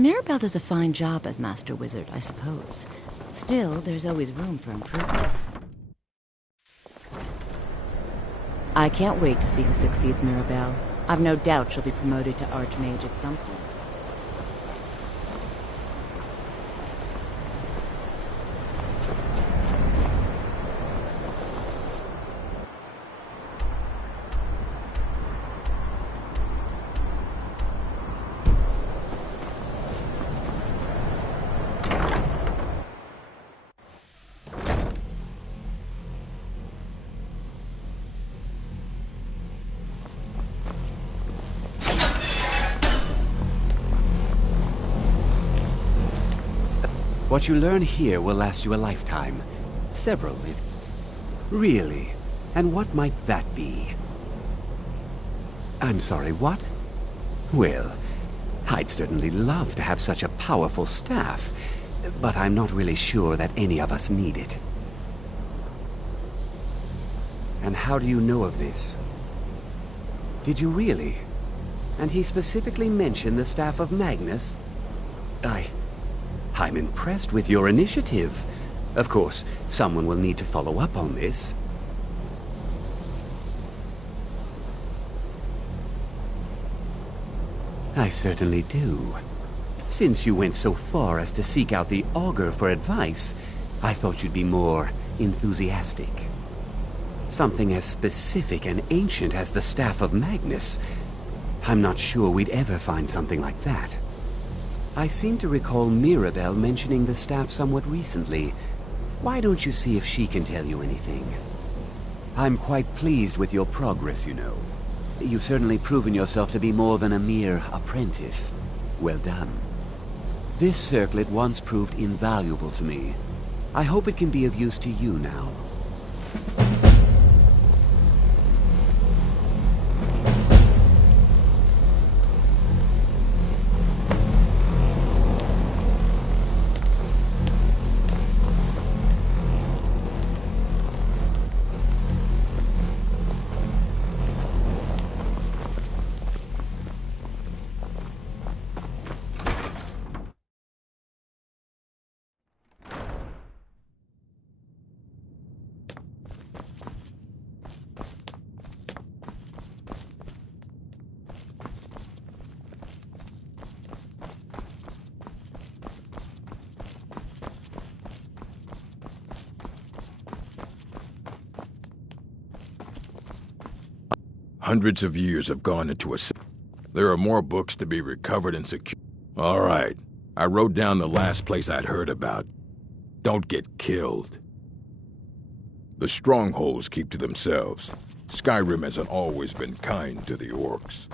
Mirabelle does a fine job as Master Wizard, I suppose. Still, there's always room for improvement. I can't wait to see who succeeds Mirabelle. I've no doubt she'll be promoted to Archmage at some point. What you learn here will last you a lifetime. Several, if... Really? And what might that be? I'm sorry, what? Well, I'd certainly love to have such a powerful staff, but I'm not really sure that any of us need it. And how do you know of this? Did you really? And he specifically mentioned the staff of Magnus? I'm impressed with your initiative. Of course, someone will need to follow up on this. I certainly do. Since you went so far as to seek out the Augur for advice, I thought you'd be more enthusiastic. Something as specific and ancient as the Staff of Magnus. I'm not sure we'd ever find something like that. I seem to recall Mirabelle mentioning the staff somewhat recently. Why don't you see if she can tell you anything? I'm quite pleased with your progress, you know. You've certainly proven yourself to be more than a mere apprentice. Well done. This circlet once proved invaluable to me. I hope it can be of use to you now. Hundreds of years have gone into a... There are more books to be recovered and secured. All right. I wrote down the last place I'd heard about. Don't get killed. The strongholds keep to themselves. Skyrim hasn't always been kind to the orcs.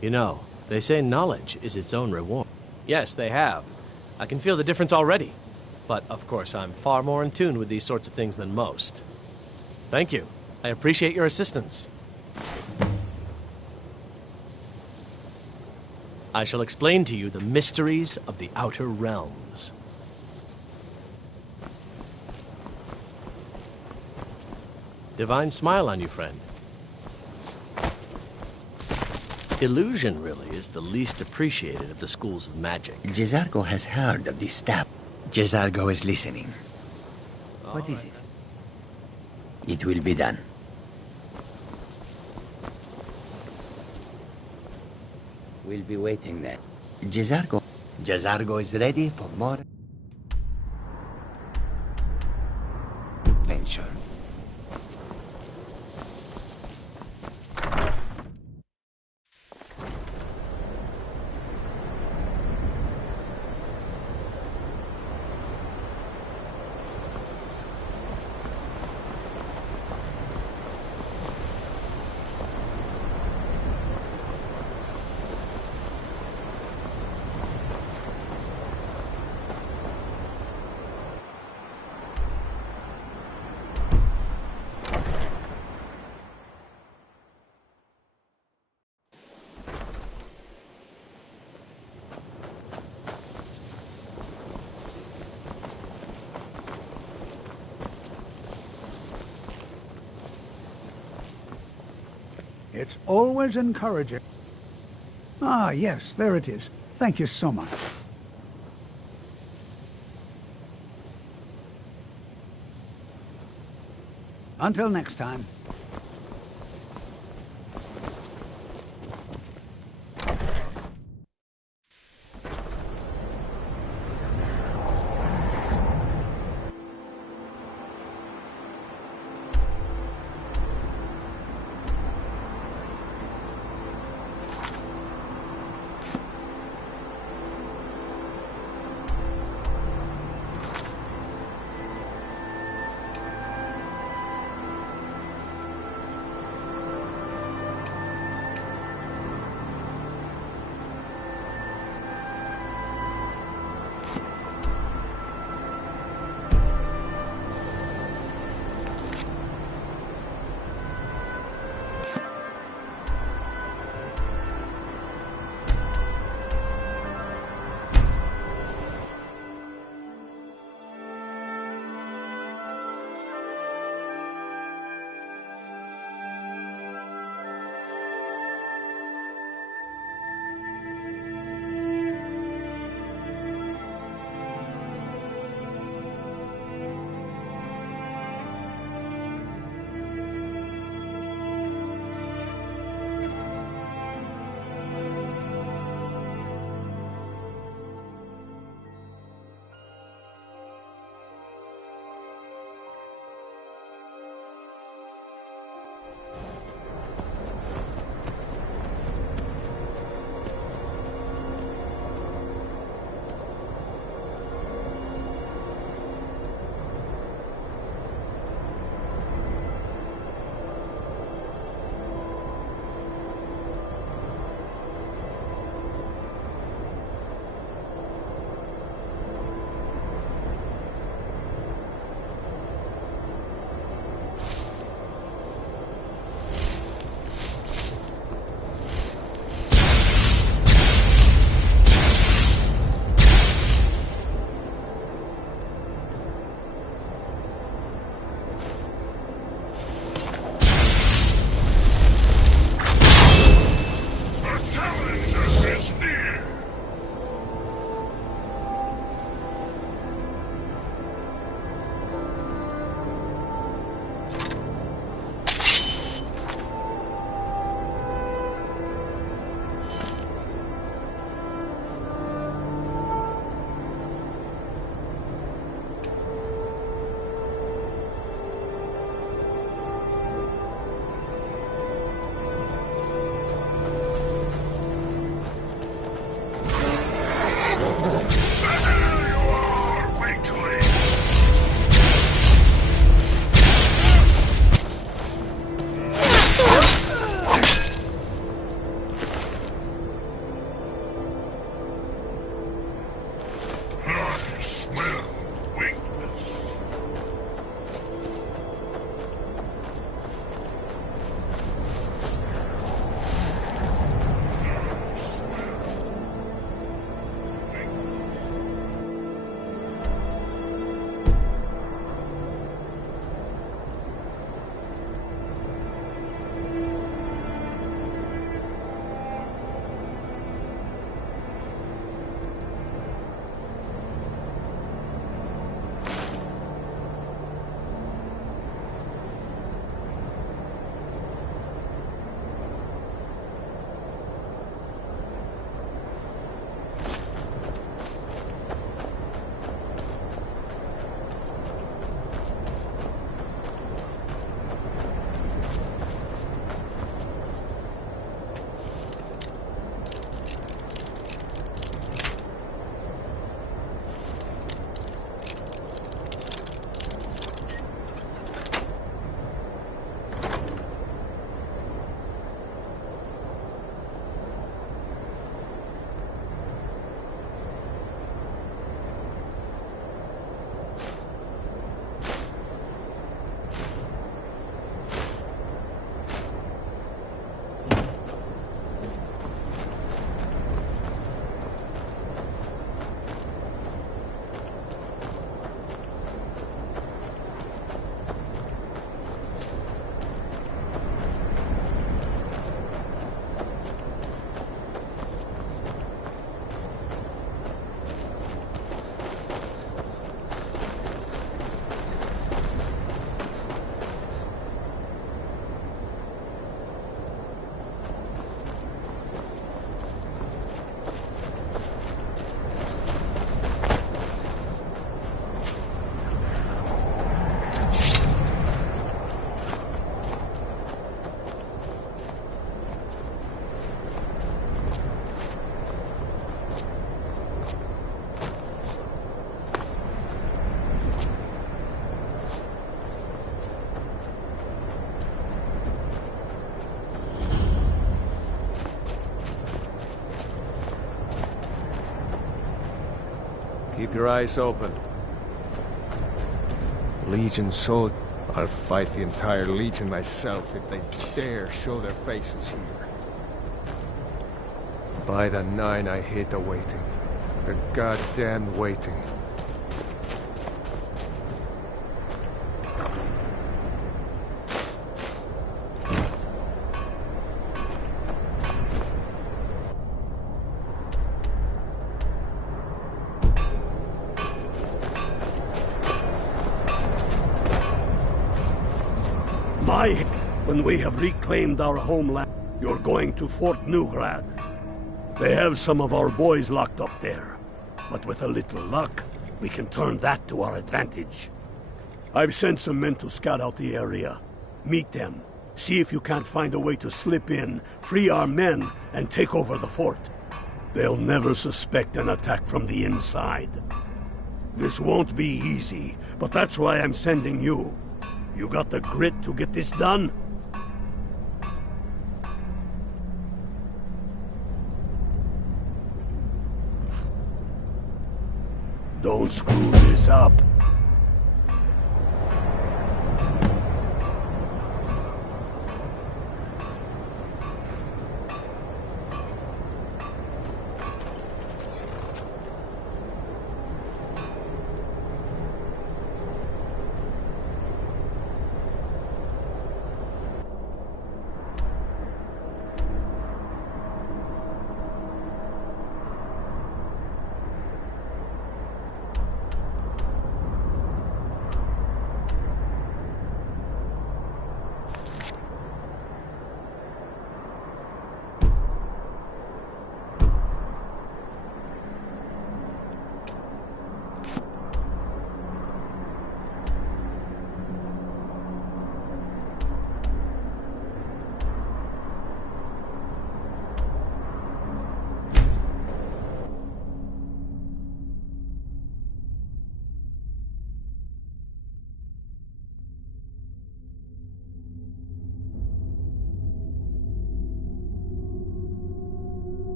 You know, they say knowledge is its own reward. Yes, they have. I can feel the difference already. But, of course, I'm far more in tune with these sorts of things than most. Thank you. I appreciate your assistance. I shall explain to you the mysteries of the Outer Realms. Divine smile on you, friend. Illusion, really, is the least appreciated of the schools of magic. Jezargo has heard of this staff. Jezargo is listening. What is it? It will be done. We'll be waiting then. Jezargo is ready for more adventure. It's always encouraging. Ah, yes, there it is. Thank you so much. Until next time. smell weakness. Keep your eyes open. Legion soldier. I'll fight the entire Legion myself if they dare show their faces here. By the 9, I hate the waiting. The goddamn waiting. When we have reclaimed our homeland, you're going to Fort Newgrad. They have some of our boys locked up there. But with a little luck, we can turn that to our advantage. I've sent some men to scout out the area. Meet them. See if you can't find a way to slip in, free our men, and take over the fort. They'll never suspect an attack from the inside. This won't be easy, but that's why I'm sending you. You got the grit to get this done? Don't screw this up.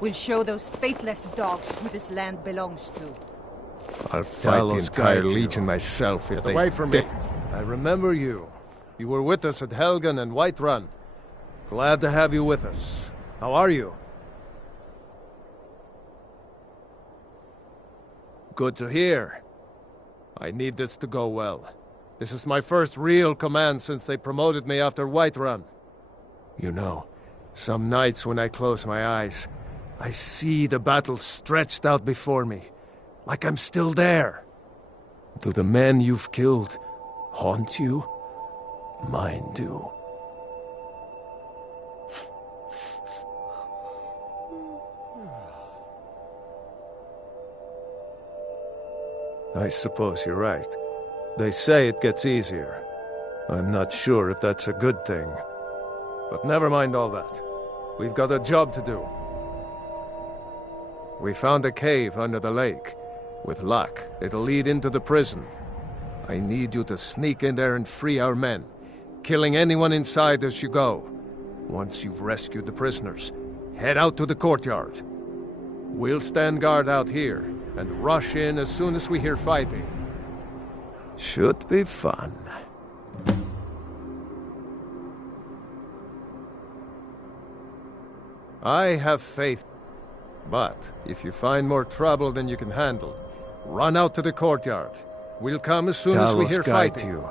We'll show those faithless dogs who this land belongs to. I'll fight the entire Legion myself if they... Away from me. I remember you. You were with us at Helgen and Whiterun. Glad to have you with us. How are you? Good to hear. I need this to go well. This is my first real command since they promoted me after Whiterun. You know, some nights when I close my eyes, I see the battle stretched out before me, like I'm still there. Do the men you've killed haunt you? Mine do. I suppose you're right. They say it gets easier. I'm not sure if that's a good thing. But never mind all that. We've got a job to do. We found a cave under the lake. With luck, it'll lead into the prison. I need you to sneak in there and free our men, killing anyone inside as you go. Once you've rescued the prisoners, head out to the courtyard. We'll stand guard out here and rush in as soon as we hear fighting. Should be fun. I have faith. But if you find more trouble than you can handle, run out to the courtyard. We'll come as soon as we hear fighting.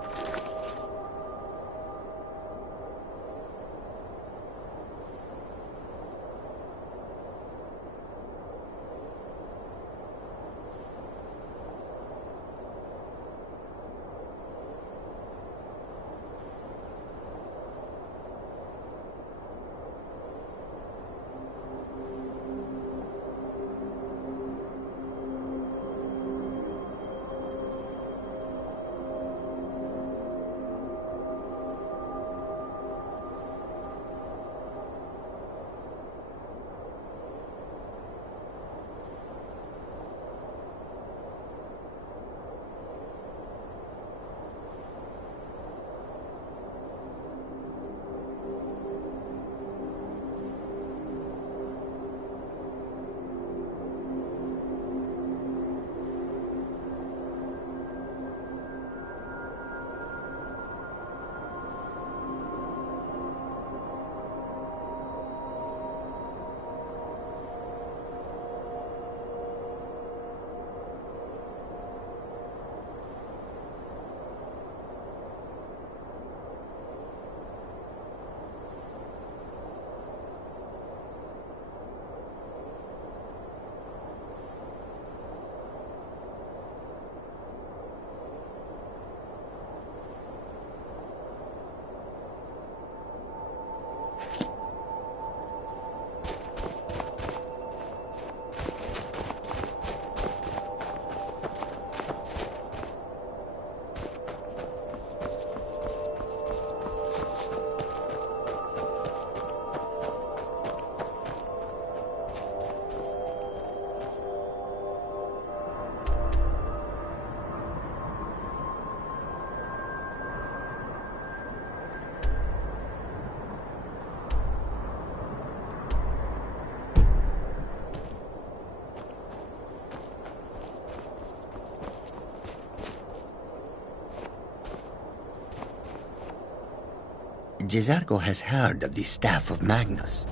Jezargo has heard of the Staff of Magnus.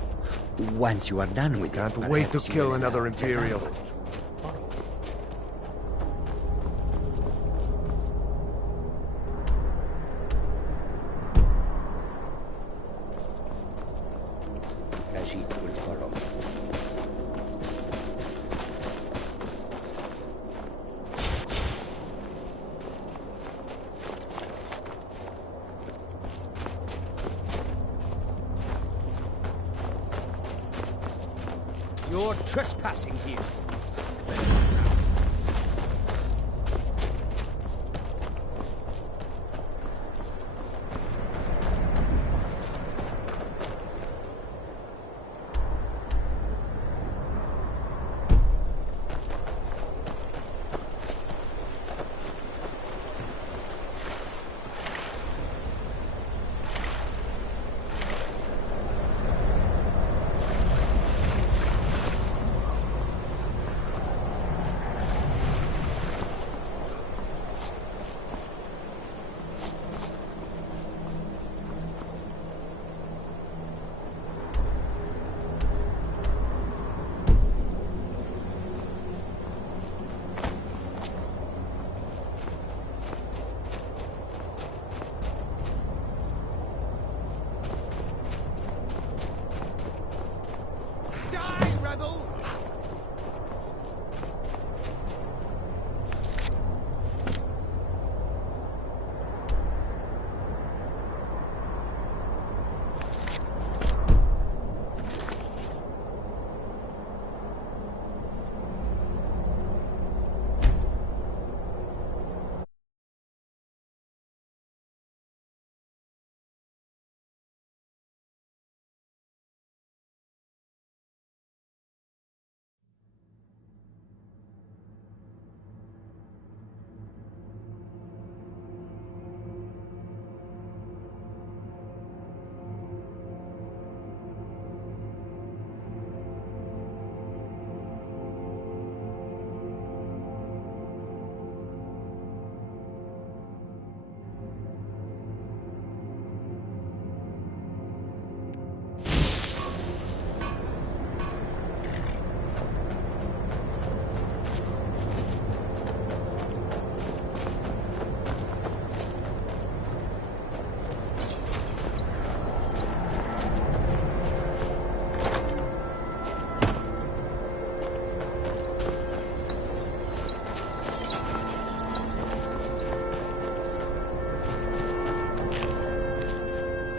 Once you are done with it... Can't wait to kill another Imperial. Khajiit will follow. You're trespassing here.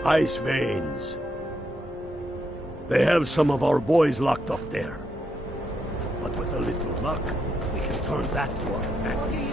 Ice veins. They have some of our boys locked up there. But with a little luck, we can turn that to our advantage.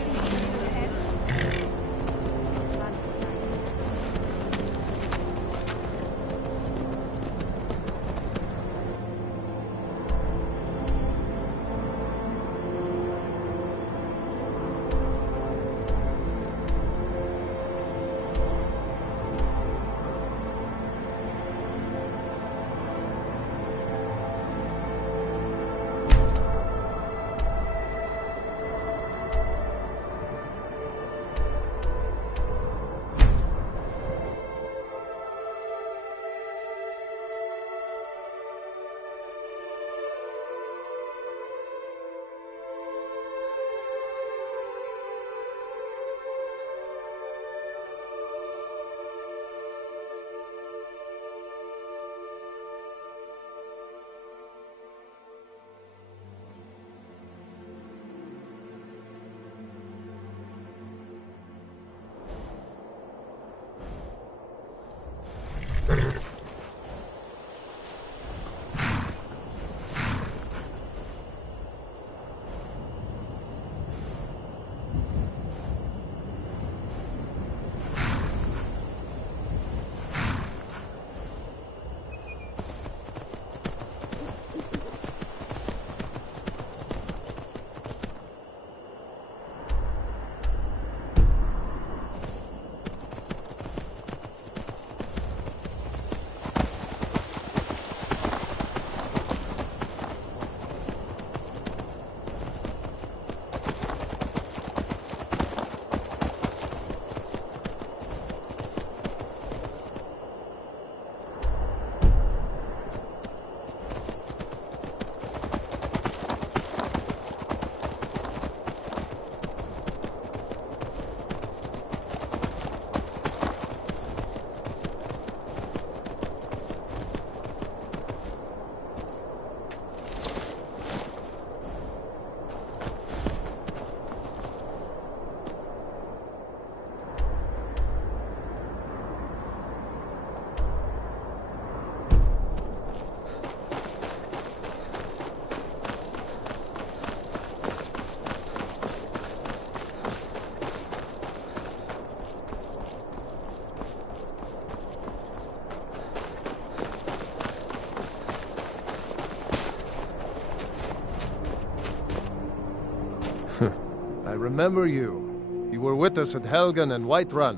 I remember you. You were with us at Helgen and Whiterun.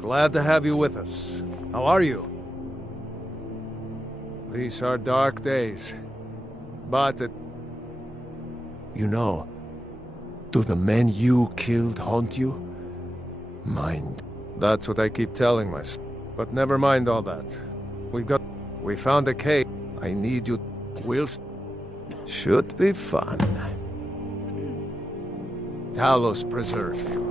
Glad to have you with us. How are you? These are dark days. But you know, do the men you killed haunt you? Mind. That's what I keep telling myself. But never mind all that. We found a cave. I need you. Should be fun. Talos preserve you.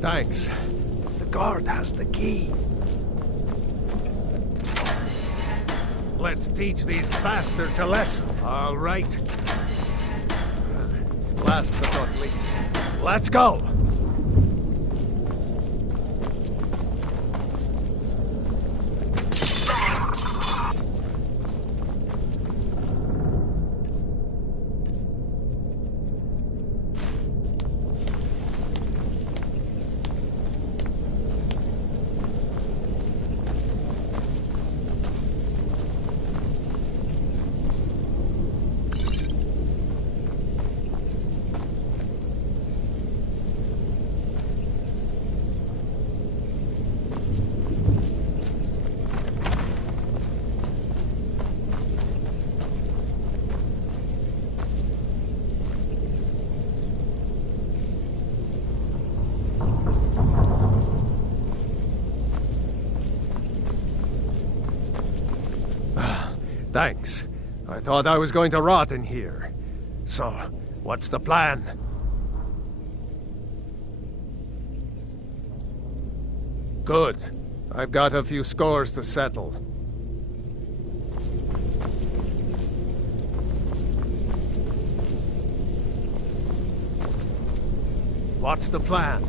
Thanks. The guard has the key. Let's teach these bastards a lesson. All right. Last but not least, let's go! Thanks. I thought I was going to rot in here. So, what's the plan? Good. I've got a few scores to settle. What's the plan?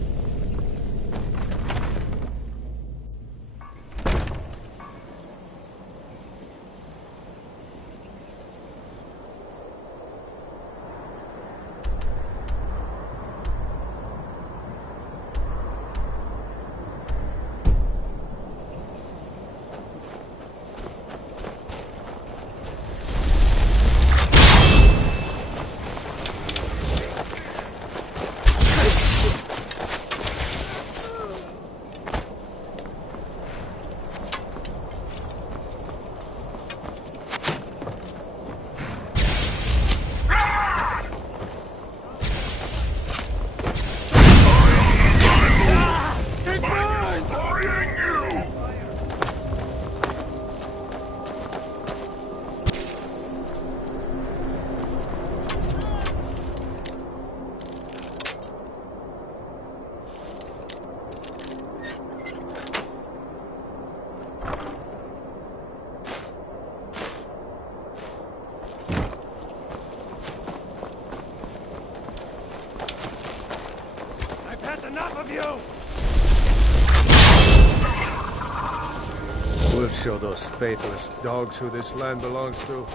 We'll show those faithless dogs who this land belongs to.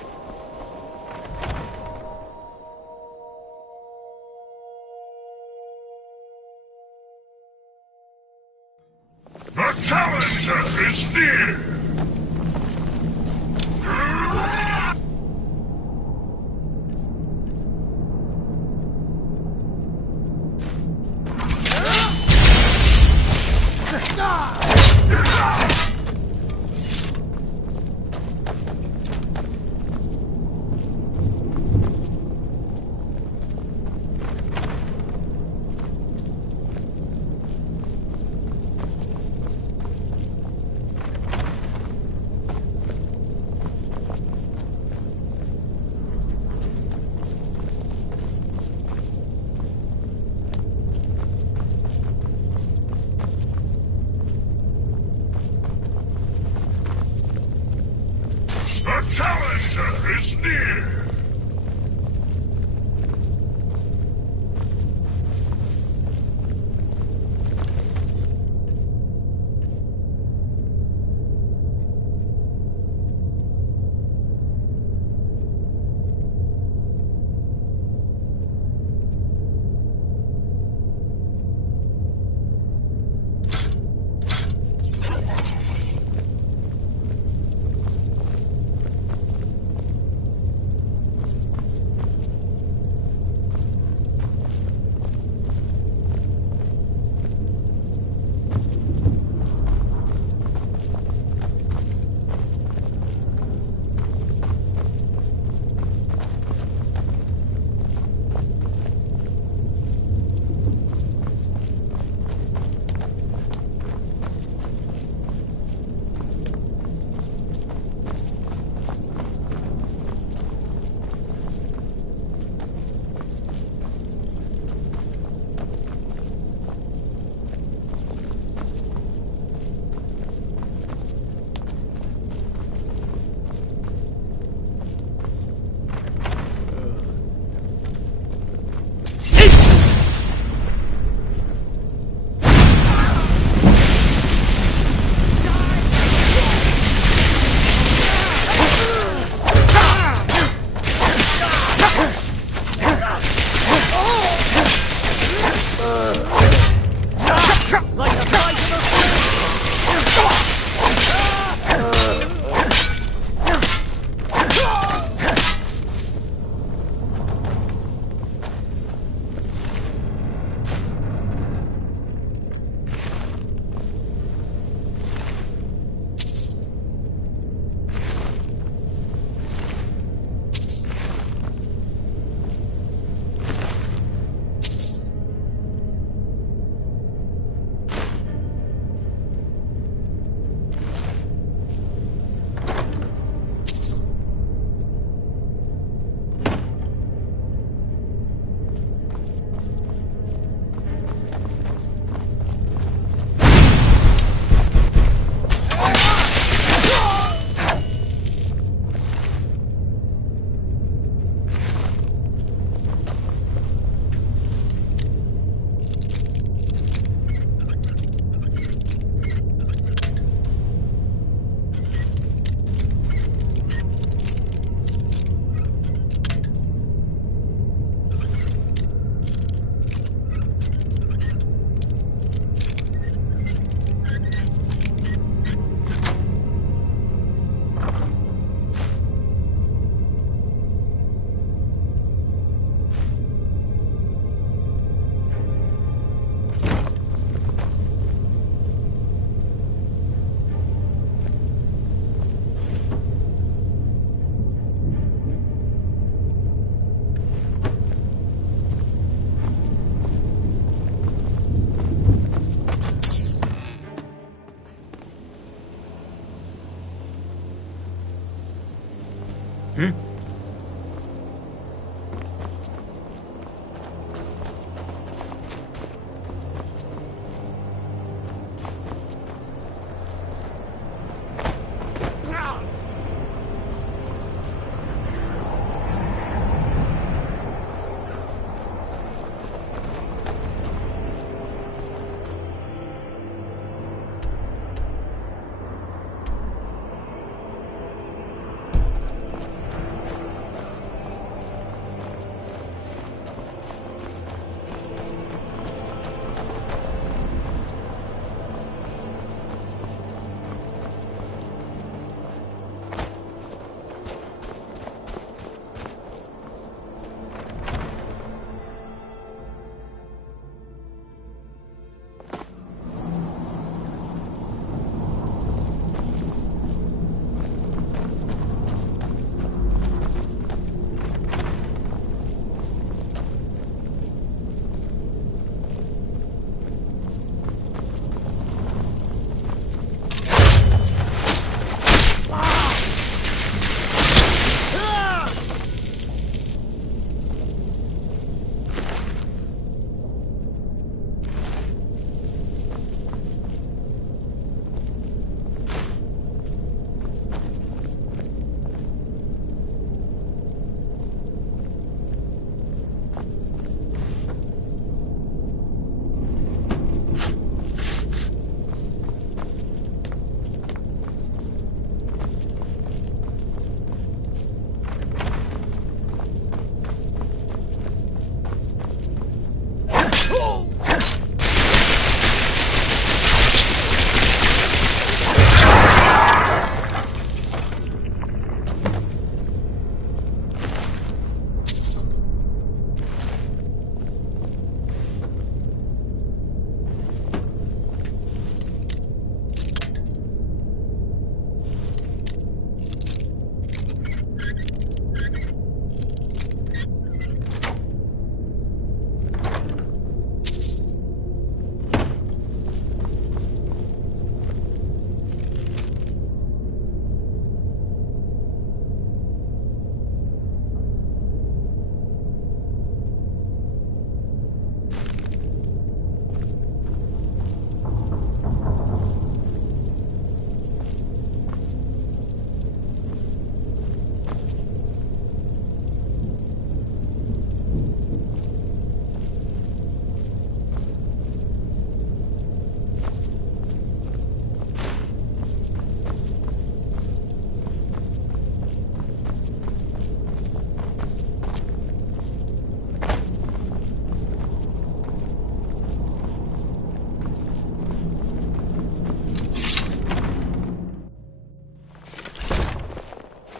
The challenger is near!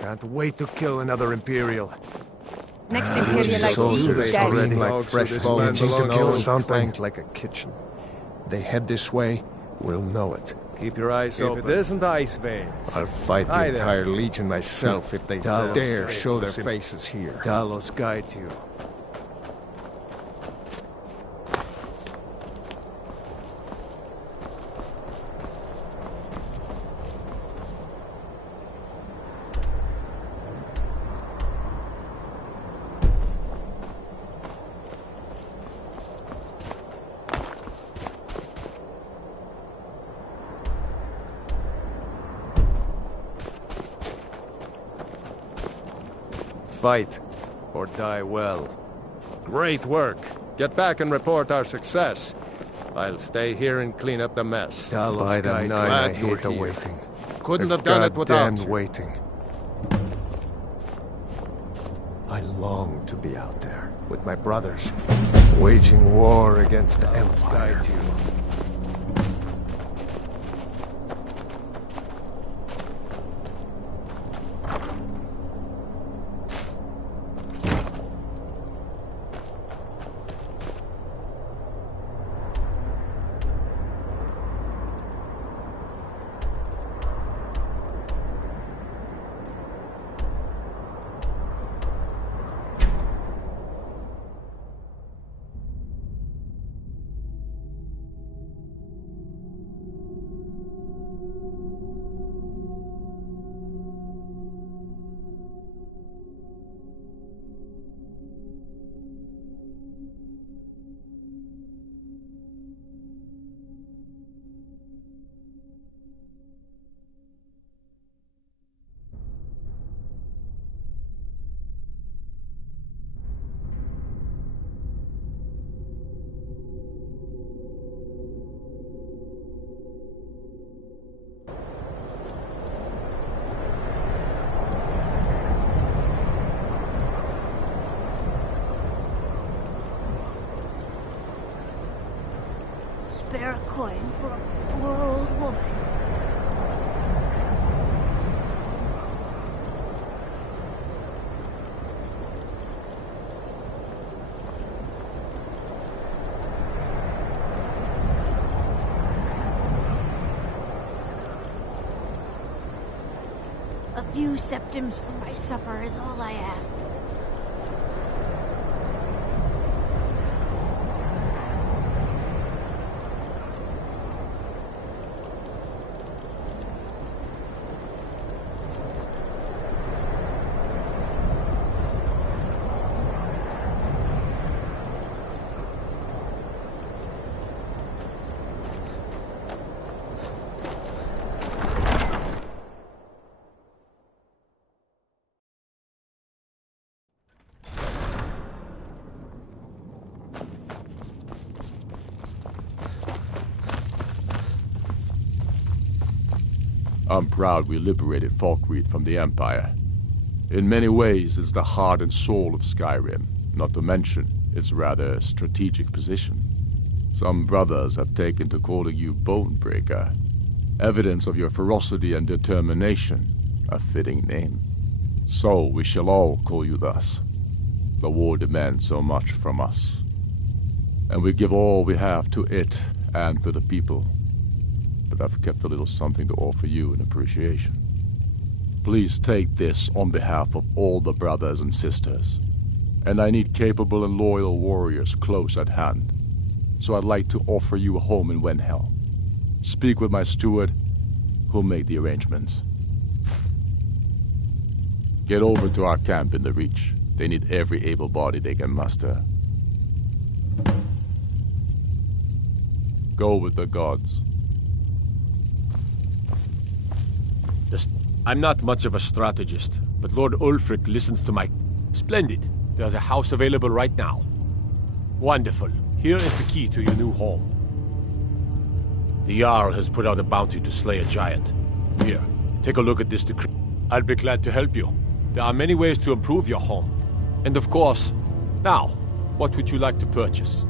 Can't wait to kill another Imperial. Next Imperial I see is dead. Like fresh bones, to kill something like a kitchen. They head this way, we'll know it. Keep your eyes open. If it isn't ice veins, I'll fight the entire Legion myself if they dare show their faces here. Talos guide you. Fight, or die well. Great work. Get back and report our success. I'll stay here and clean up the mess. By the nine, I hate the waiting. Couldn't have done it without you. Waiting. I long to be out there with my brothers, waging war against the Empire. Guide you. Spare a coin for a poor old woman. A few septims for my supper is all I ask. I'm proud we liberated Falkreath from the Empire. In many ways, it's the heart and soul of Skyrim, not to mention its rather strategic position. Some brothers have taken to calling you Bonebreaker, evidence of your ferocity and determination, a fitting name. So we shall all call you thus. The war demands so much from us, and we give all we have to it and to the people. But I've kept a little something to offer you in appreciation. Please take this on behalf of all the brothers and sisters. And I need capable and loyal warriors close at hand. So I'd like to offer you a home in Wenhel. Speak with my steward, who'll make the arrangements. Get over to our camp in the Reach. They need every able body they can muster. Go with the gods. I'm not much of a strategist, but Lord Ulfric listens to my... Splendid. There's a house available right now. Wonderful. Here is the key to your new home. The Jarl has put out a bounty to slay a giant. Here, take a look at this decree. I'll be glad to help you. There are many ways to improve your home. And of course, now, what would you like to purchase?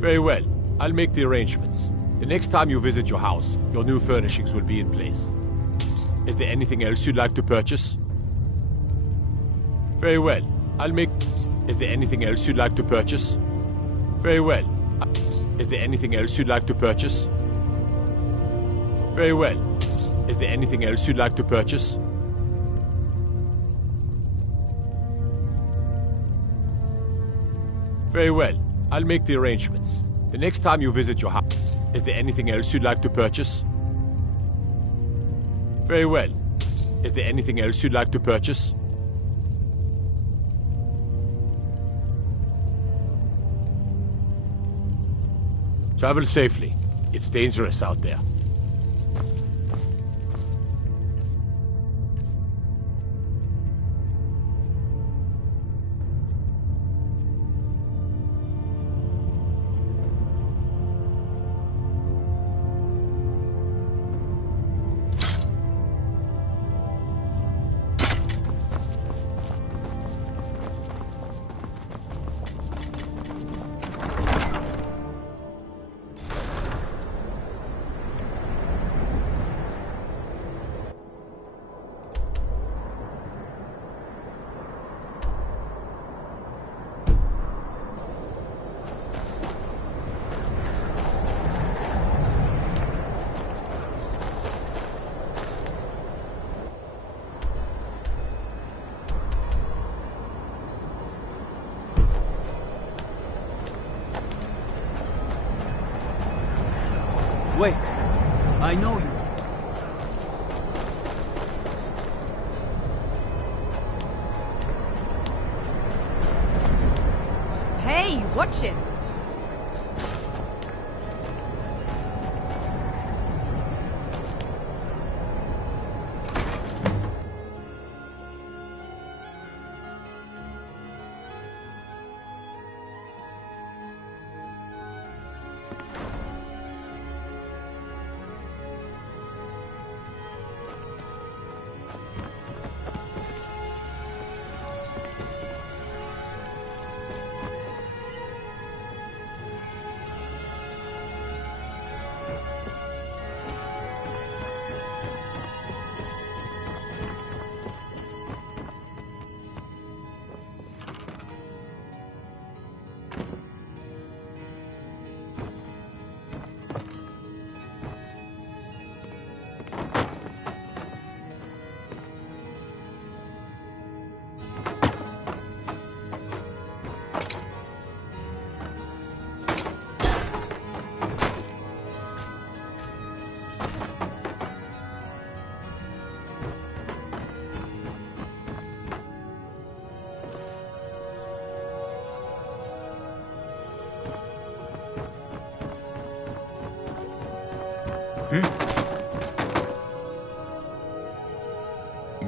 Very well. I'll make the arrangements. The next time you visit your house, your new furnishings will be in place. Is there anything else you'd like to purchase? Very well. I'll make... Is there anything else you'd like to purchase? Very well. Is there anything else you'd like to purchase? Very well. Is there anything else you'd like to purchase? Very well. I'll make the arrangements. The next time you visit your house, is there anything else you'd like to purchase? Very well. Is there anything else you'd like to purchase? Travel safely. It's dangerous out there. Wait. I know you. Hey, watch it!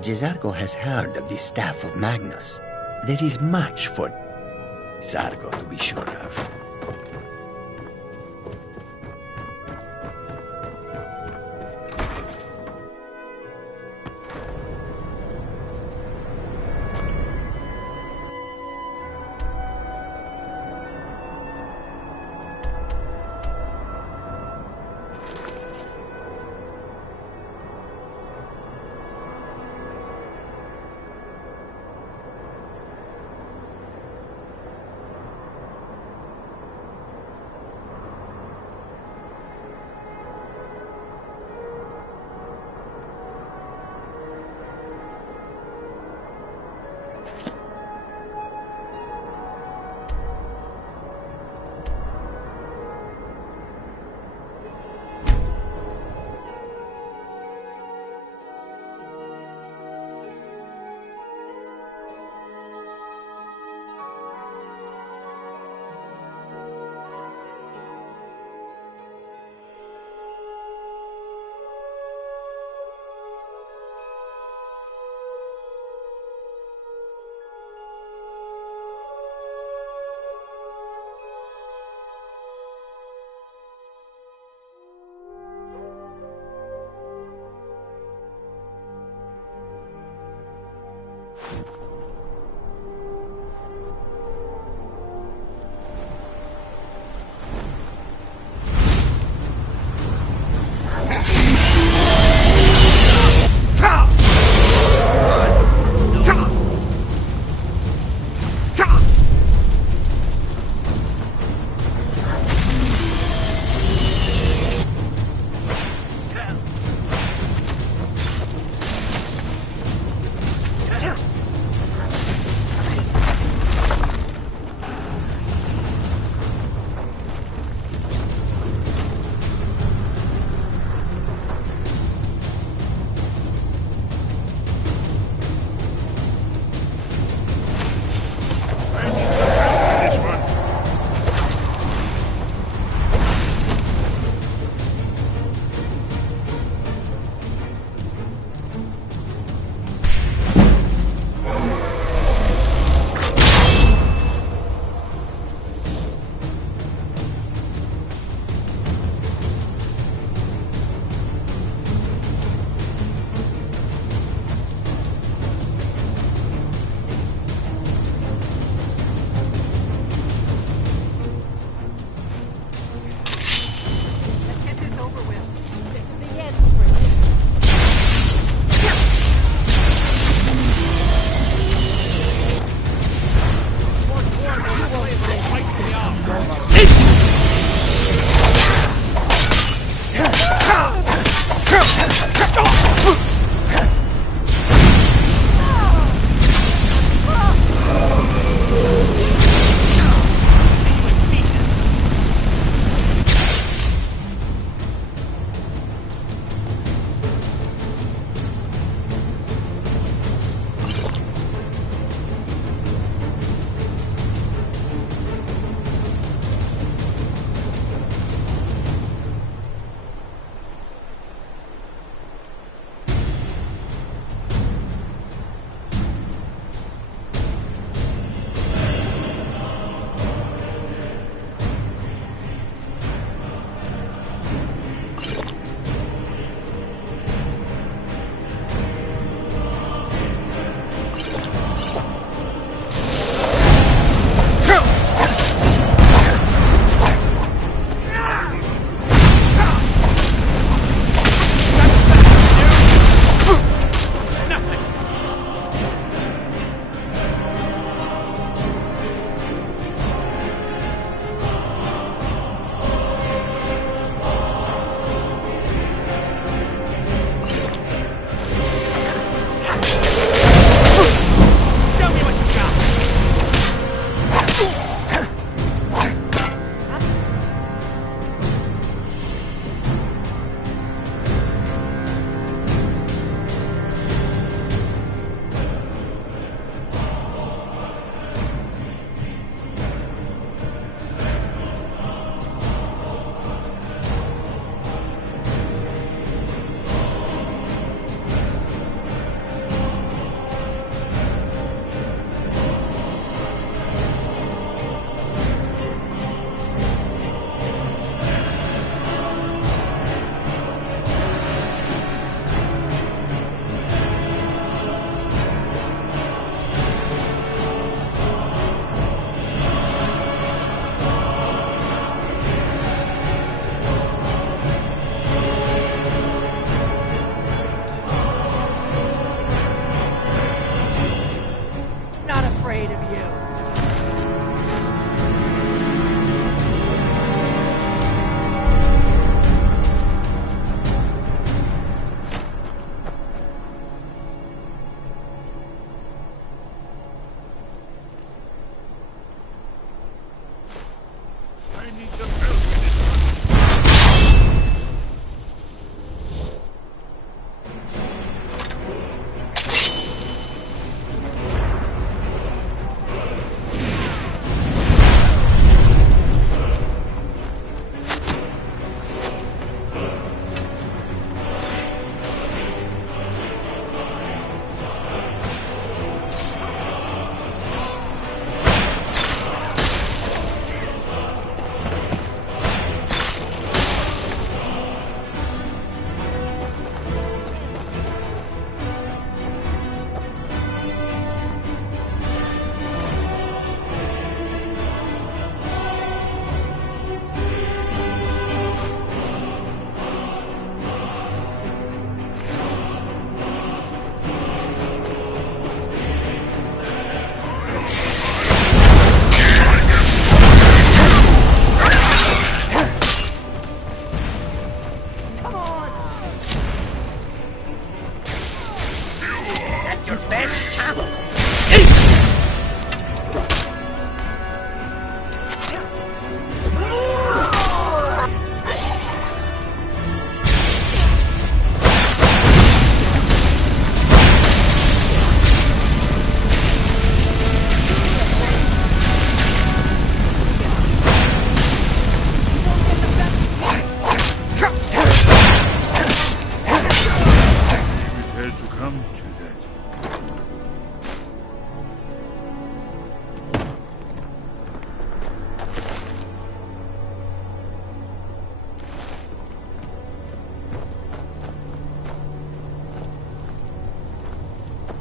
Jezargo has heard of the Staff of Magnus. There is much for Jezargo to be sure of.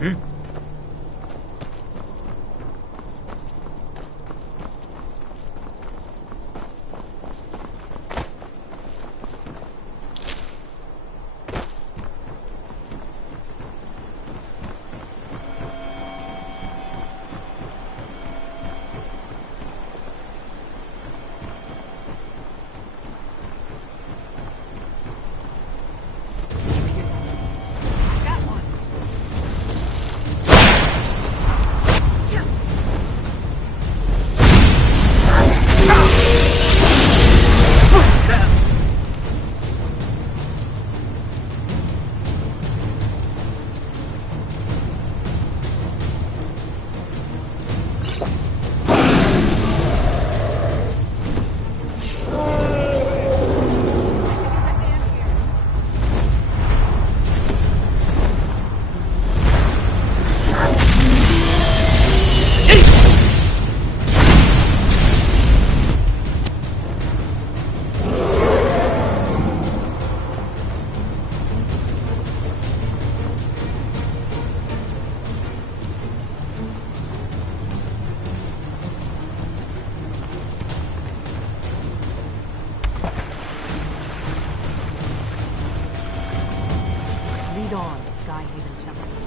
Lead on to Skyhaven Temple.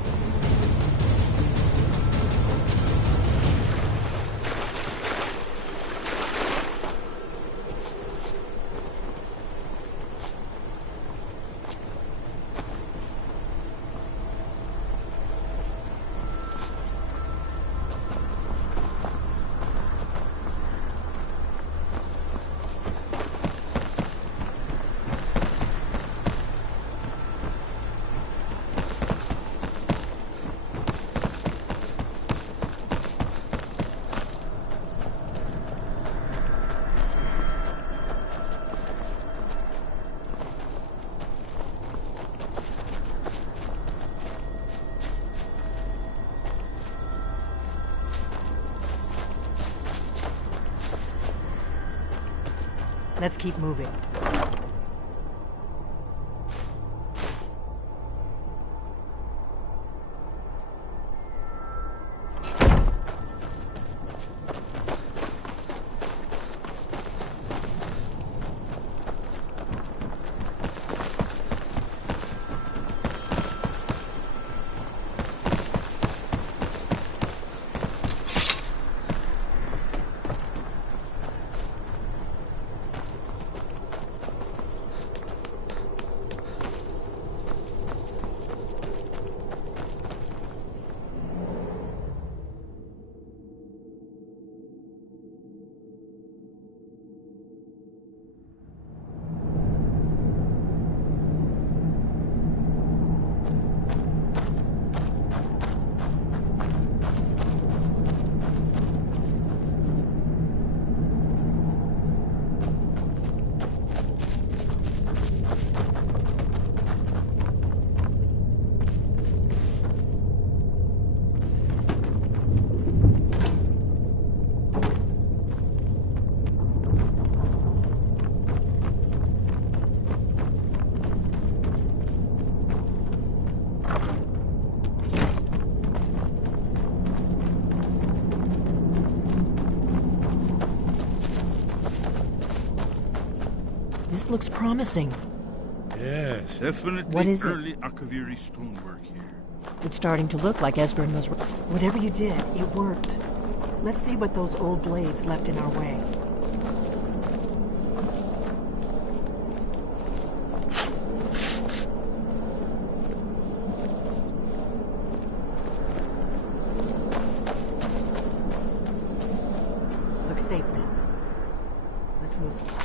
Let's keep moving. This looks promising. Yes, definitely What is it? early Akaviri stonework here. It's starting to look like Esbern was... Whatever you did, it worked. Let's see what those old blades left in our way. Looks safe now. Let's move.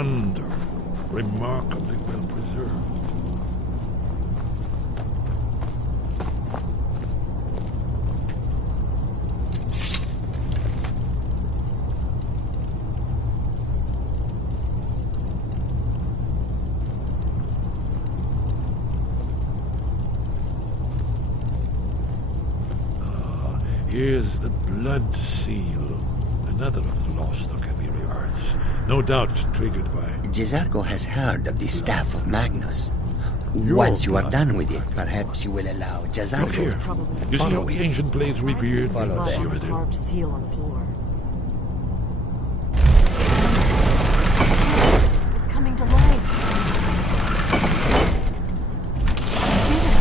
wonder. Remarkably well preserved. Here's the blood seal, another of the lost Akaviri arts. No doubt triggered by... Jezargo has heard of the Staff of Magnus. Your Once you are blood. done with it, perhaps you will allow Look Jezargo... here. You see how the ancient blades revered? Follow them. Here it is. Carved seal on the floor. It's coming to life. Did it?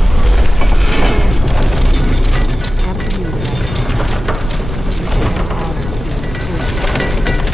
After you, Dad. You should have the honor of being the first to see this.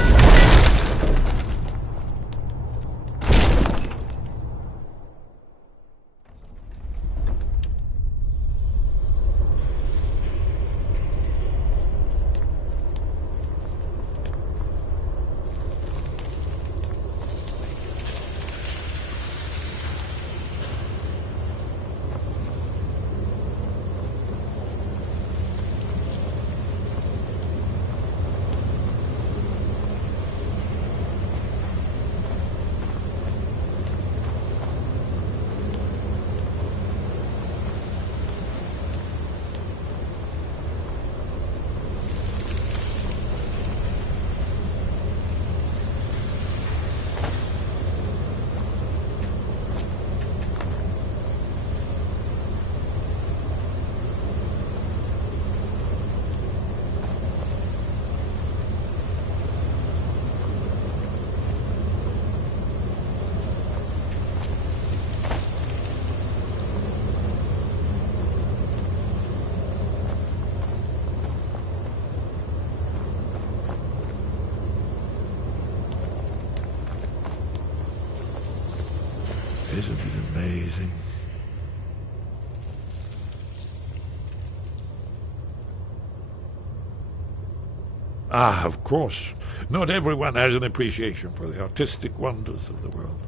Isn't it amazing? Ah, of course. Not everyone has an appreciation for the artistic wonders of the world.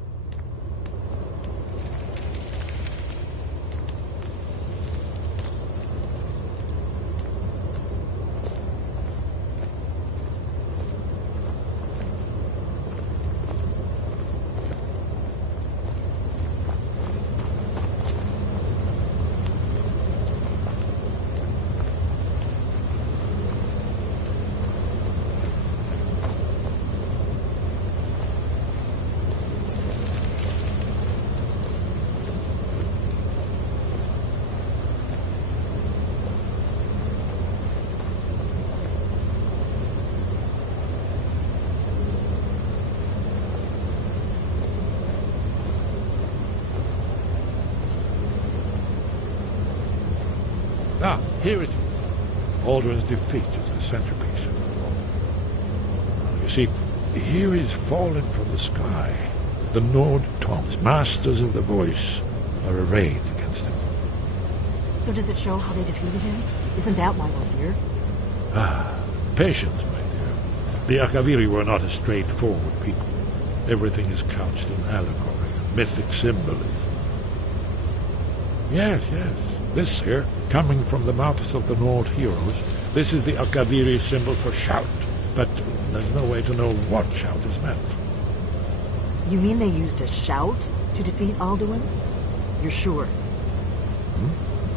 Ah, here it is. Aldrin's defeat is the centerpiece of the wall. You see, here is fallen from the sky. The Nord Toms, masters of the voice, are arrayed against him. So does it show how they defeated him? Isn't that why we're here? Ah, patience, my dear. The Akaviri were not a straightforward people. Everything is couched in allegory and mythic symbolism. Yes, yes. This here, coming from the mouths of the Nord heroes, this is the Akaviri symbol for shout. But there's no way to know what shout is meant. You mean they used a shout to defeat Alduin? You're sure?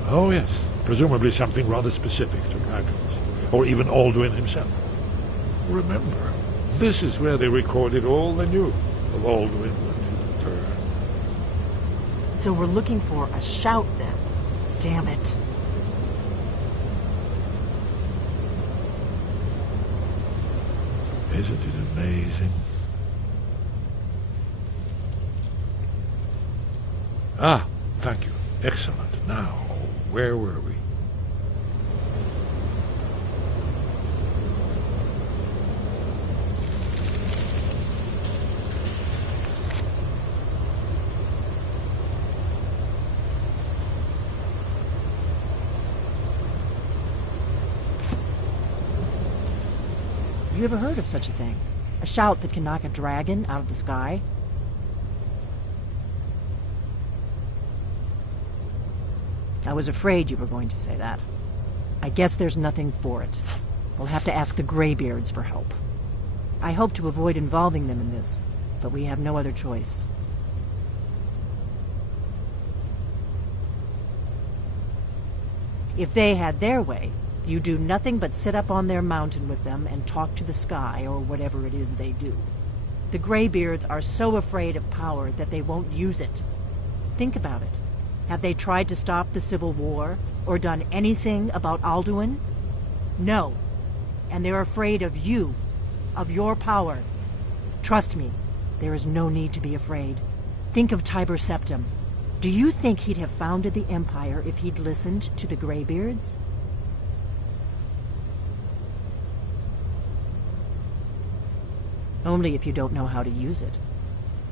Oh, yes. Presumably something rather specific to dragons. Or even Alduin himself. Remember, this is where they recorded all they knew of Alduin and his return. So we're looking for a shout then. Damn it. Isn't it amazing? Ah, thank you. Excellent. Now, where were we? You ever heard of such a thing? A shout that can knock a dragon out of the sky? I was afraid you were going to say that. I guess there's nothing for it. We'll have to ask the Greybeards for help. I hope to avoid involving them in this, but we have no other choice. If they had their way, you do nothing but sit up on their mountain with them and talk to the sky or whatever it is they do. The Greybeards are so afraid of power that they won't use it. Think about it. Have they tried to stop the Civil War or done anything about Alduin? No. And they're afraid of you, of your power. Trust me, there is no need to be afraid. Think of Tiber Septim. Do you think he'd have founded the Empire if he'd listened to the Greybeards? Only if you don't know how to use it.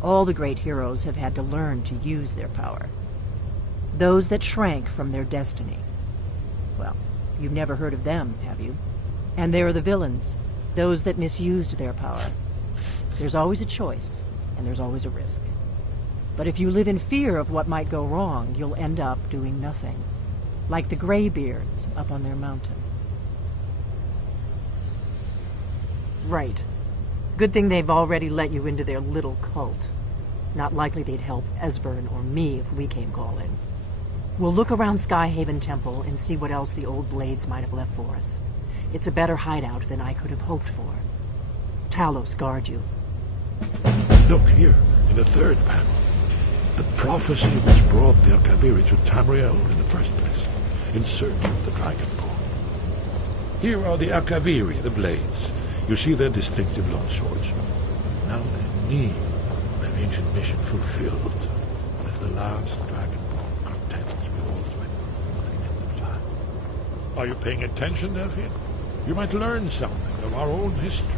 All the great heroes have had to learn to use their power. Those that shrank from their destiny. Well, you've never heard of them, have you? And there are the villains, those that misused their power. There's always a choice, and there's always a risk. But if you live in fear of what might go wrong, you'll end up doing nothing. Like the Greybeards up on their mountain. Right. Good thing they've already let you into their little cult. Not likely they'd help Esbern or me if we came calling. We'll look around Skyhaven Temple and see what else the old blades might have left for us. It's a better hideout than I could have hoped for. Talos guard you. Look here, in the third panel. The prophecy which brought the Akaviri to Tamriel in the first place, in search of the Dragonborn. Here are the Akaviri, the blades. You see their distinctive long swords. Now they need their ancient mission fulfilled, as the last Dragonborn contends with Alduin at the end of time. Are you paying attention, Delphine? You might learn something of our own history.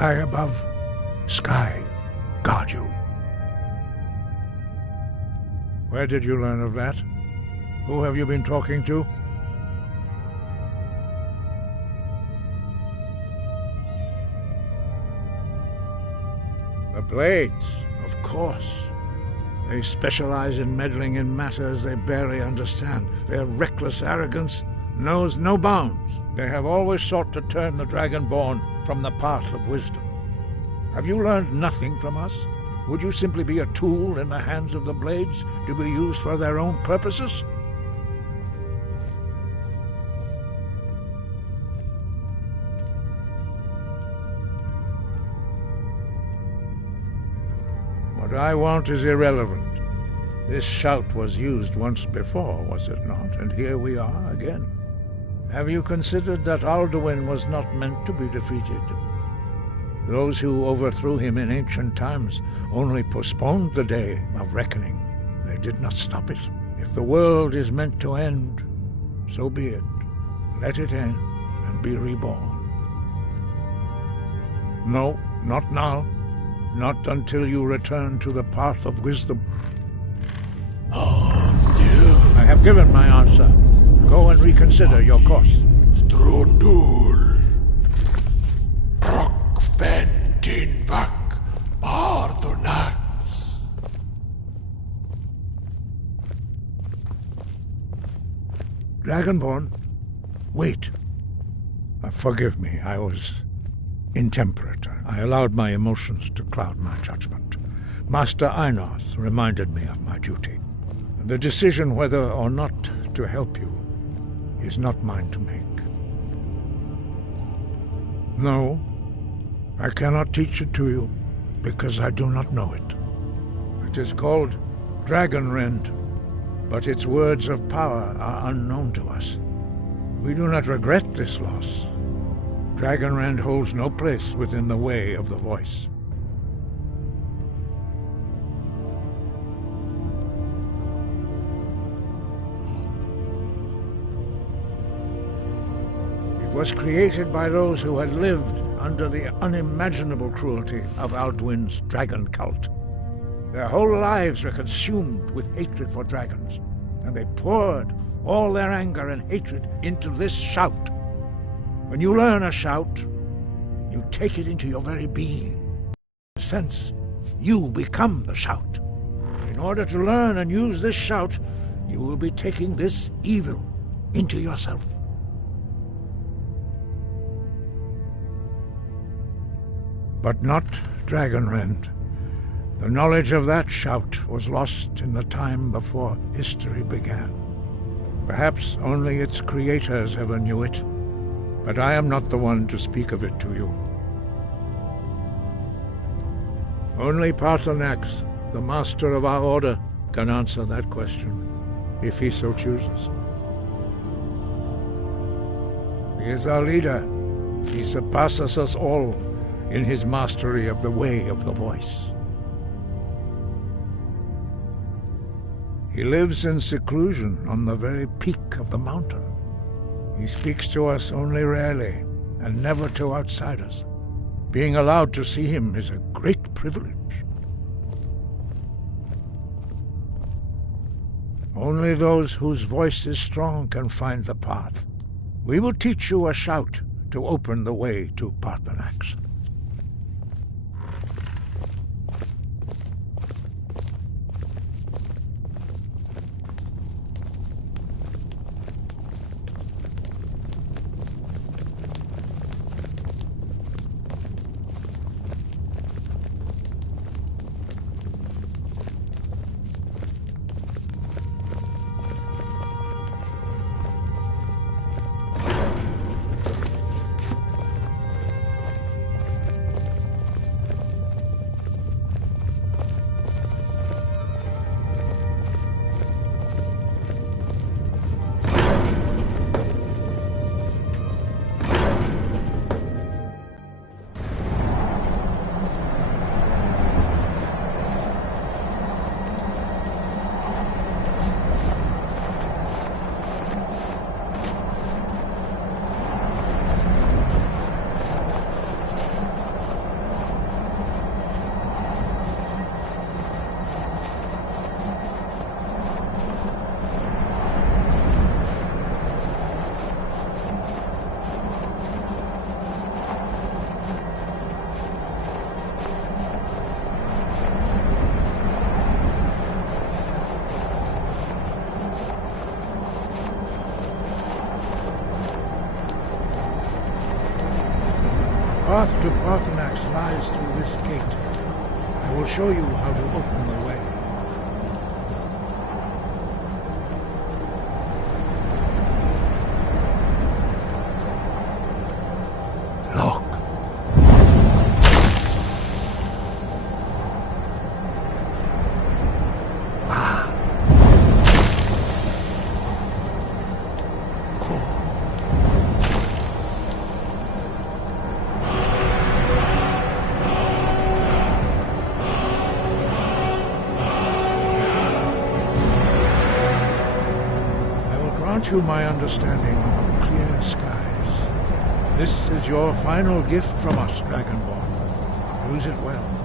Sky above, sky guard you. Where did you learn of that? Who have you been talking to? The Blades, of course. They specialize in meddling in matters they barely understand. Their reckless arrogance knows no bounds. They have always sought to turn the Dragonborn from the path of wisdom. Have you learned nothing from us? Would you simply be a tool in the hands of the Blades to be used for their own purposes? What I want is irrelevant. This shout was used once before, was it not? And here we are again. Have you considered that Alduin was not meant to be defeated? Those who overthrew him in ancient times only postponed the day of reckoning. They did not stop it. If the world is meant to end, so be it. Let it end and be reborn. No, not now. Not until you return to the path of wisdom. I have given my answer. Go and reconsider your course. Strondul. Rockventinvak Ardonax. Dragonborn, wait. Forgive me, I was intemperate. I allowed my emotions to cloud my judgment. Master Einarth reminded me of my duty. The decision whether or not to help you is not mine to make. No, I cannot teach it to you, because I do not know it. It is called Dragonrend, but its words of power are unknown to us. We do not regret this loss. Dragonrend holds no place within the way of the voice. It was created by those who had lived under the unimaginable cruelty of Alduin's dragon cult. Their whole lives were consumed with hatred for dragons, and they poured all their anger and hatred into this shout. When you learn a shout, you take it into your very being. In a sense, you become the shout. In order to learn and use this shout, you will be taking this evil into yourself. But not Dragonrend. The knowledge of that shout was lost in the time before history began. Perhaps only its creators ever knew it, but I am not the one to speak of it to you. Only Paarthurnax, the master of our order, can answer that question, if he so chooses. He is our leader. He surpasses us all in his mastery of the way of the voice. He lives in seclusion on the very peak of the mountain. He speaks to us only rarely, and never to outsiders. Being allowed to see him is a great privilege. Only those whose voice is strong can find the path. We will teach you a shout to open the way to Paarthurnax. path to Parthenax lies through this gate. I will show you how to open the way. Look. Grant you my understanding of clear skies. This is your final gift from us, Dragonborn. Use it well.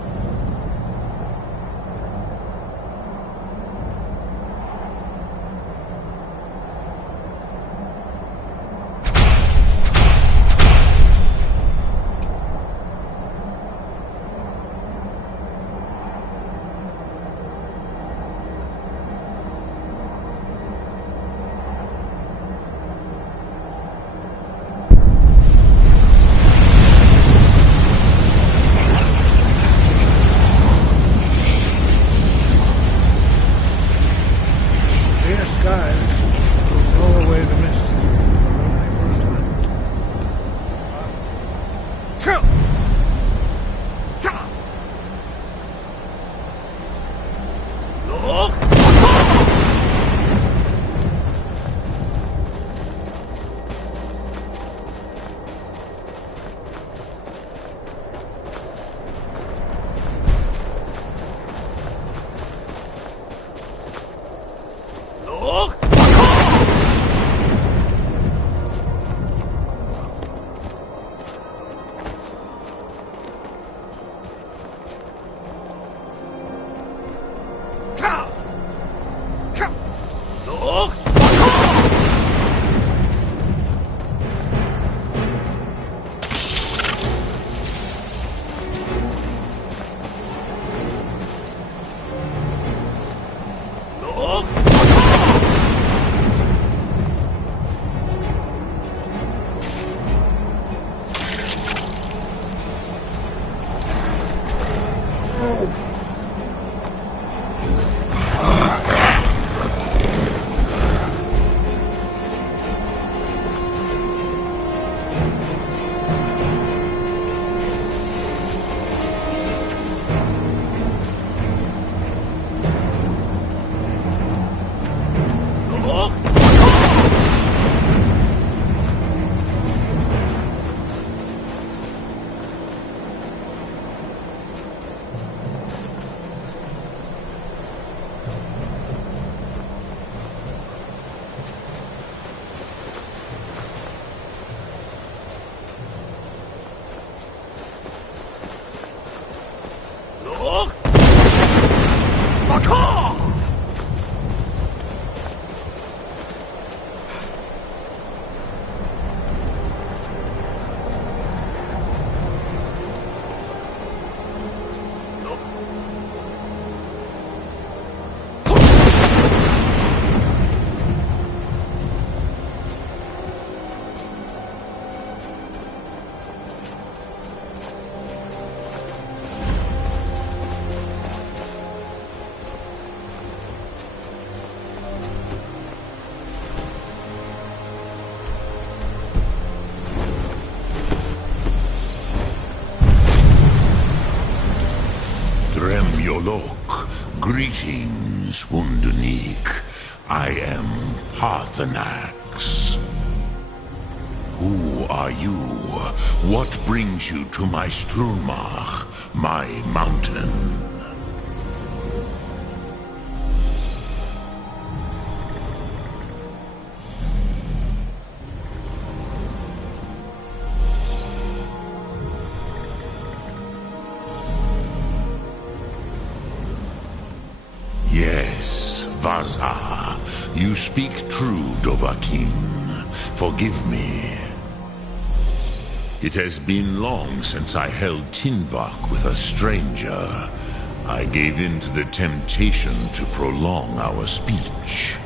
Greetings, Wunderneek. I am Parthenax. Who are you? What brings you to my Strunmach, my mountain? Yes, Vaza. You speak true, Dovahkiin. Forgive me. It has been long since I held Tinvak with a stranger. I gave in to the temptation to prolong our speech.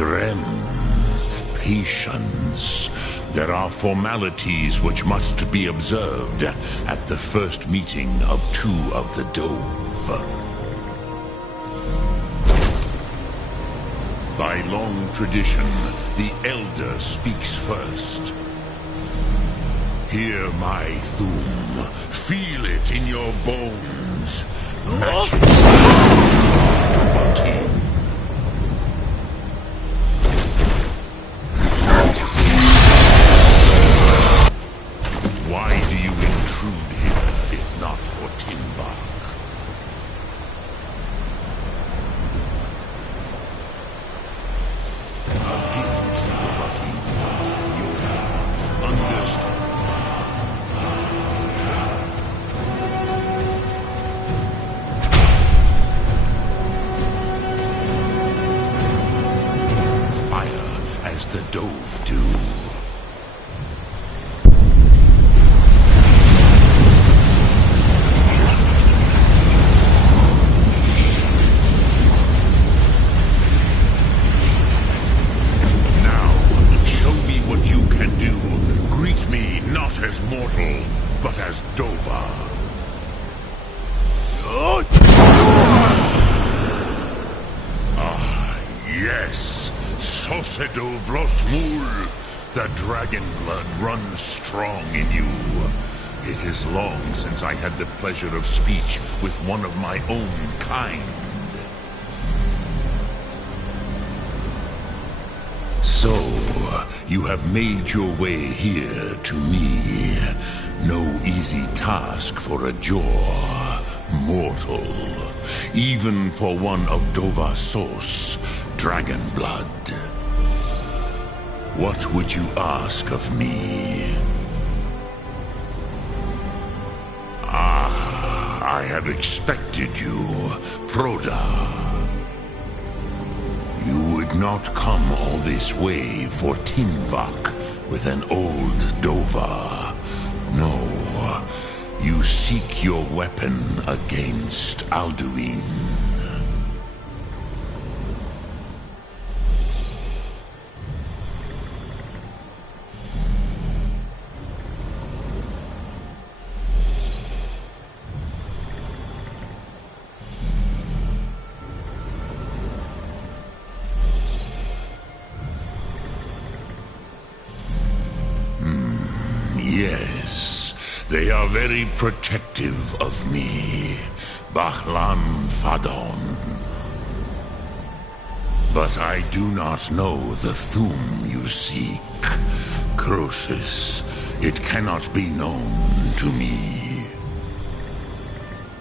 Drem. Patience. There are formalities which must be observed at the first meeting of two of the Dove. By long tradition, the Elder speaks first. Hear my Thum. Feel it in your bones. Match it to a king. Why do you intrude here, if not for Tinvak? A gift to Dovahkiin. You understand. Fire as the Dove do. But as Dova. Ah, yes. Sosedo Vlostmul. The dragon blood runs strong in you. It is long since I had the pleasure of speech with one of my own kind. So, you have made your way here to me. No easy task for a Jor, mortal. Even for one of Dova Sos, dragon blood. What would you ask of me? Ah, I have expected you, Proda. You would not come all this way for Tinvak with an old Dova. No, you seek your weapon against Alduin. Yes, they are very protective of me, Bachlan Fadon. But I do not know the Thum you seek. Croesus, it cannot be known to me.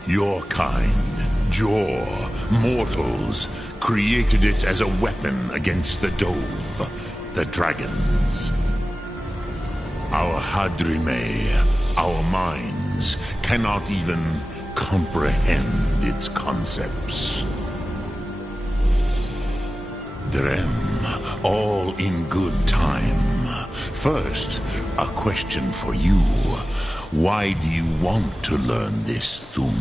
Your kind, Jor, mortals, created it as a weapon against the Dove, the dragons. Our Hadrime, our minds, cannot even comprehend its concepts. Drem, all in good time. First, a question for you. Why do you want to learn this Thum?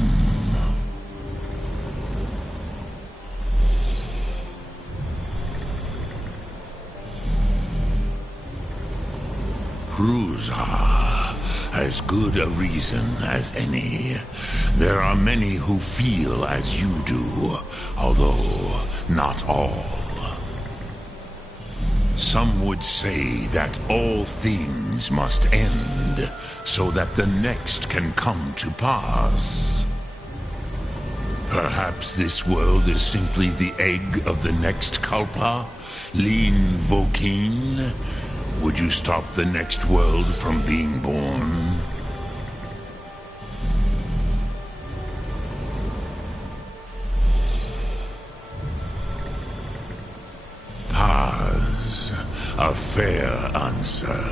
Ruza, as good a reason as any. There are many who feel as you do, although not all. Some would say that all things must end, so that the next can come to pass. Perhaps this world is simply the egg of the next Kalpa, Lin Vokin. Would you stop the next world from being born? Paz, a fair answer.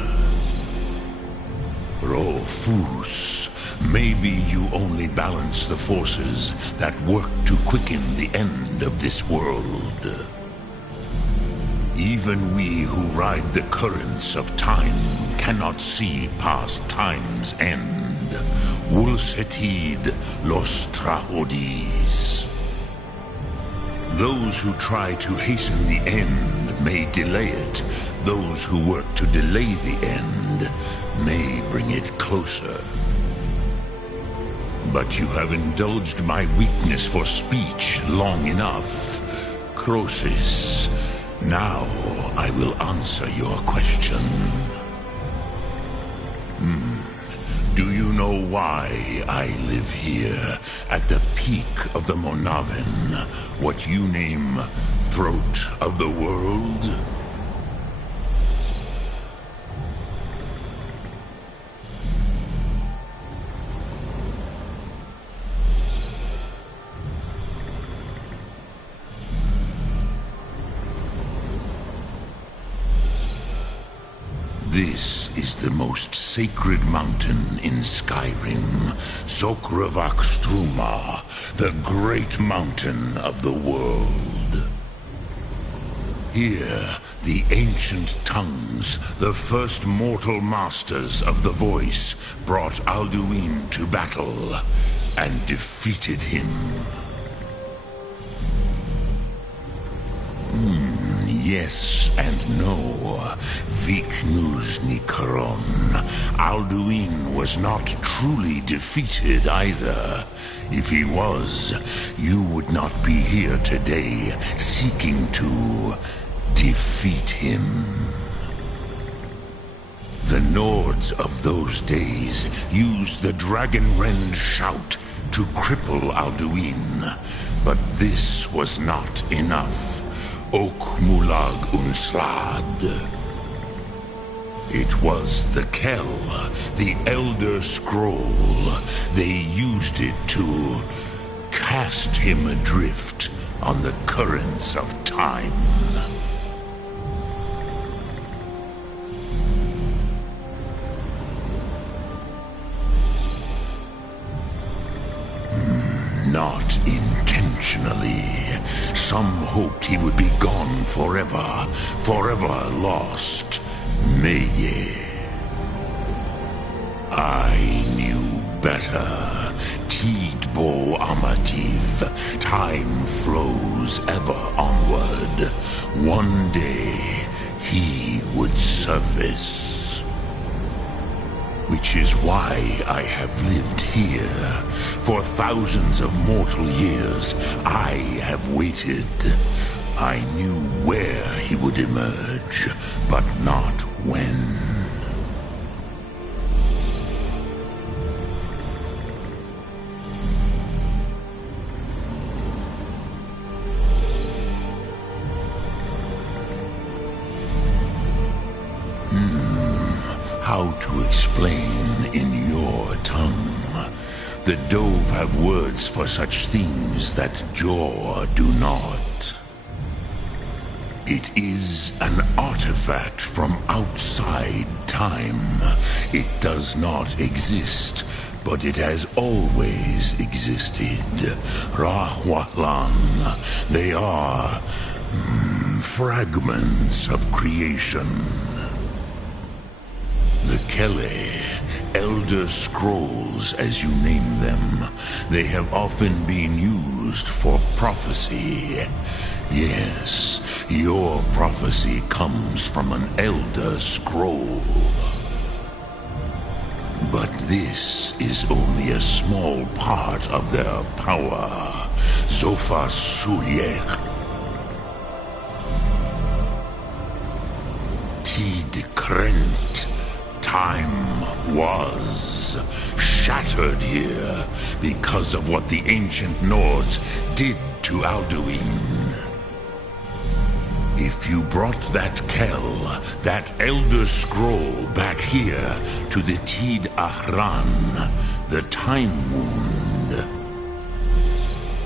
Rofus, maybe you only balance the forces that work to quicken the end of this world. Even we who ride the currents of time cannot see past time's end. Wulsetid los trahodis. Those who try to hasten the end may delay it, those who work to delay the end may bring it closer. But you have indulged my weakness for speech long enough, Croesus. Now I will answer your question. Do you know why I live here, at the peak of the Monavin, what you name Throat of the World? This is the most sacred mountain in Skyrim, Sokravak Struma, the great mountain of the world. Here, the ancient tongues, the first mortal masters of the voice, brought Alduin to battle and defeated him. Yes and no. Viknus Nikaron. Alduin was not truly defeated either. If he was, you would not be here today seeking to defeat him. The Nords of those days used the Dragonrend shout to cripple Alduin, but this was not enough. Ok Mulag Unslad. It was the Kell, the Elder Scroll. They used it to cast him adrift on the currents of time. Not intentionally. Some hoped he would be gone forever, forever lost. Meye. I knew better. Tidbo Amativ. Time flows ever onward. One day, he would surface. Which is why I have lived here. For thousands of mortal years, I have waited. I knew where he would emerge, but not when. How to explain in your tongue? The Dove have words for such things that Jor do not. It is an artifact from outside time. It does not exist, but it has always existed. Rahwalan. They are fragments of creation. The Kele, Elder Scrolls as you name them, they have often been used for prophecy. Yes, your prophecy comes from an Elder Scroll. But this is only a small part of their power. Zofa Suryek. Tid Krent. Time was shattered here because of what the ancient Nords did to Alduin. If you brought that Kell, that Elder Scroll back here to the Tid Ahran, the Time Wound,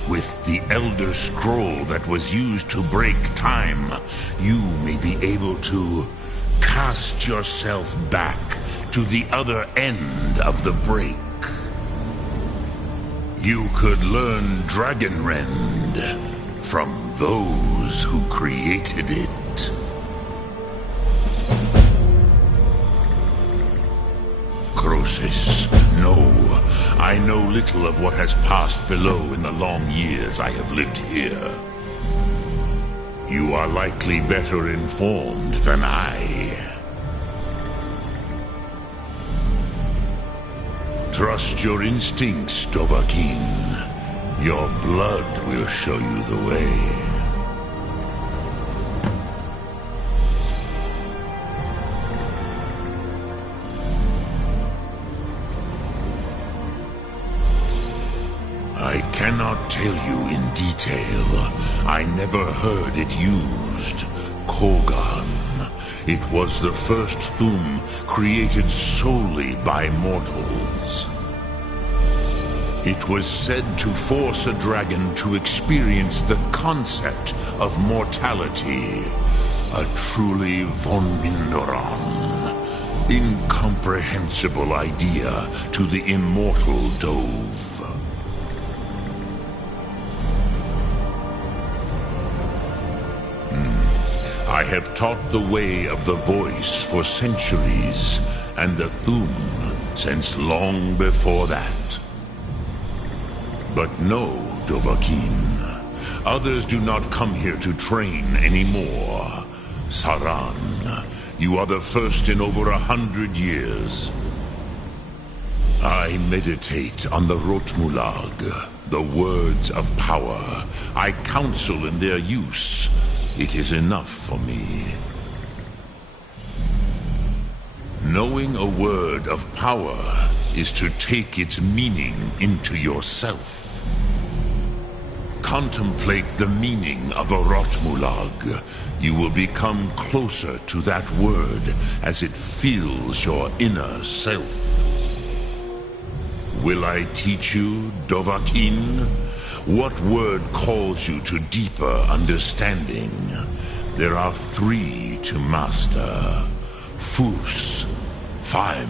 with the Elder Scroll that was used to break time, you may be able to cast yourself back to the other end of the break. You could learn Dragonrend from those who created it. Croesus, no. I know little of what has passed below in the long years I have lived here. You are likely better informed than I. Trust your instincts, Dovahkiin. Your blood will show you the way. I cannot tell you in detail. I never heard it used. Kogan. It was the first Thum created solely by mortals. It was said to force a dragon to experience the concept of mortality. A truly von Mindoran. Incomprehensible idea to the immortal Dove. I have taught the way of the voice for centuries, and the Thum since long before that. But no, Dovahkiin. Others do not come here to train anymore. Saran, you are the first in over 100 years. I meditate on the Rotmulag, the words of power. I counsel in their use. It is enough for me. Knowing a word of power is to take its meaning into yourself. Contemplate the meaning of a Rotmulag. You will become closer to that word as it fills your inner self. Will I teach you, Dovahkiin? What word calls you to deeper understanding? There are 3 to master. Fus, Faim,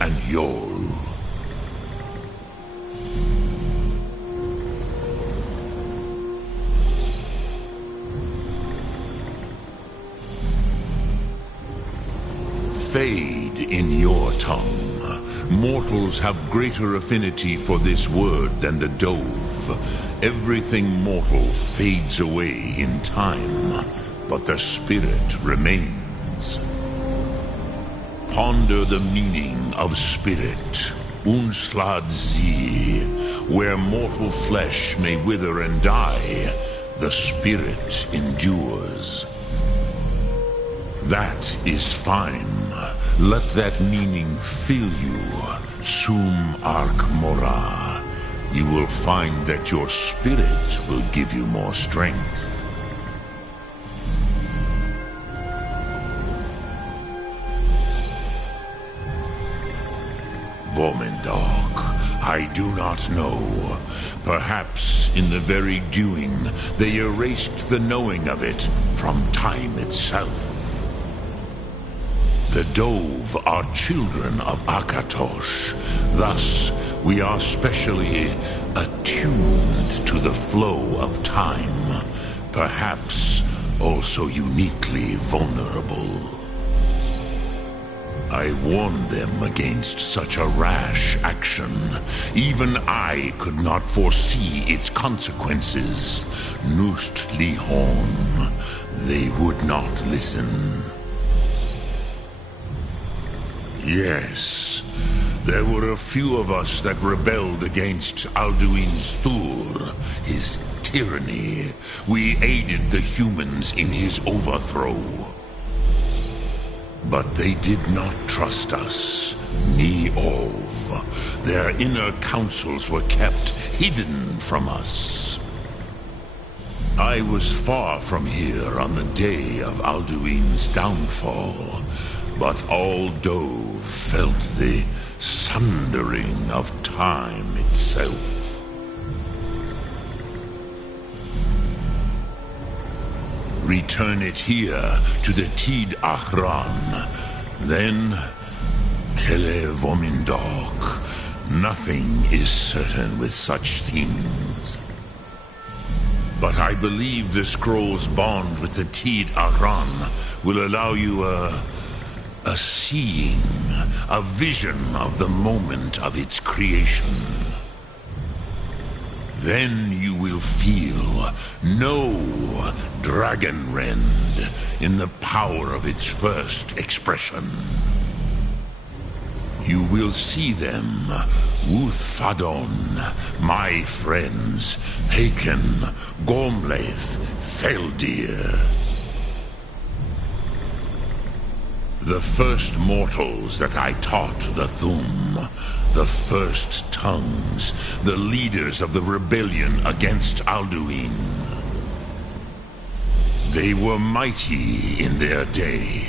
and Yol. Fade in your tongue. Mortals have greater affinity for this word than the Dove. Everything mortal fades away in time, but the spirit remains. Ponder the meaning of spirit, Unslad Zi. Where mortal flesh may wither and die, the spirit endures. That is fine. Let that meaning fill you, Sum Ark Mora. You will find that your spirit will give you more strength. Vomendok, I do not know. Perhaps in the very doing, they erased the knowing of it from time itself. The Dove are children of Akatosh. Thus, we are specially attuned to the flow of time. Perhaps also uniquely vulnerable. I warned them against such a rash action. Even I could not foresee its consequences. Nust Lihon, they would not listen. Yes, there were a few of us that rebelled against Alduin's Thur, his tyranny. We aided the humans in his overthrow. But they did not trust us, ni Ov. Their inner counsels were kept hidden from us. I was far from here on the day of Alduin's downfall. But all Dove felt the sundering of time itself. Return it here to the Tid Achran. Then, Kele Vomindok. Nothing is certain with such things. But I believe the scroll's bond with the Tid Achran will allow you a seeing, a vision of the moment of its creation. Then you will feel no dragon rend in the power of its first expression. You will see them, Uthfadon, my friends, Haken, Gormlaith, Feldir. The first mortals that I taught the Thum, the first tongues, the leaders of the rebellion against Alduin. They were mighty in their day,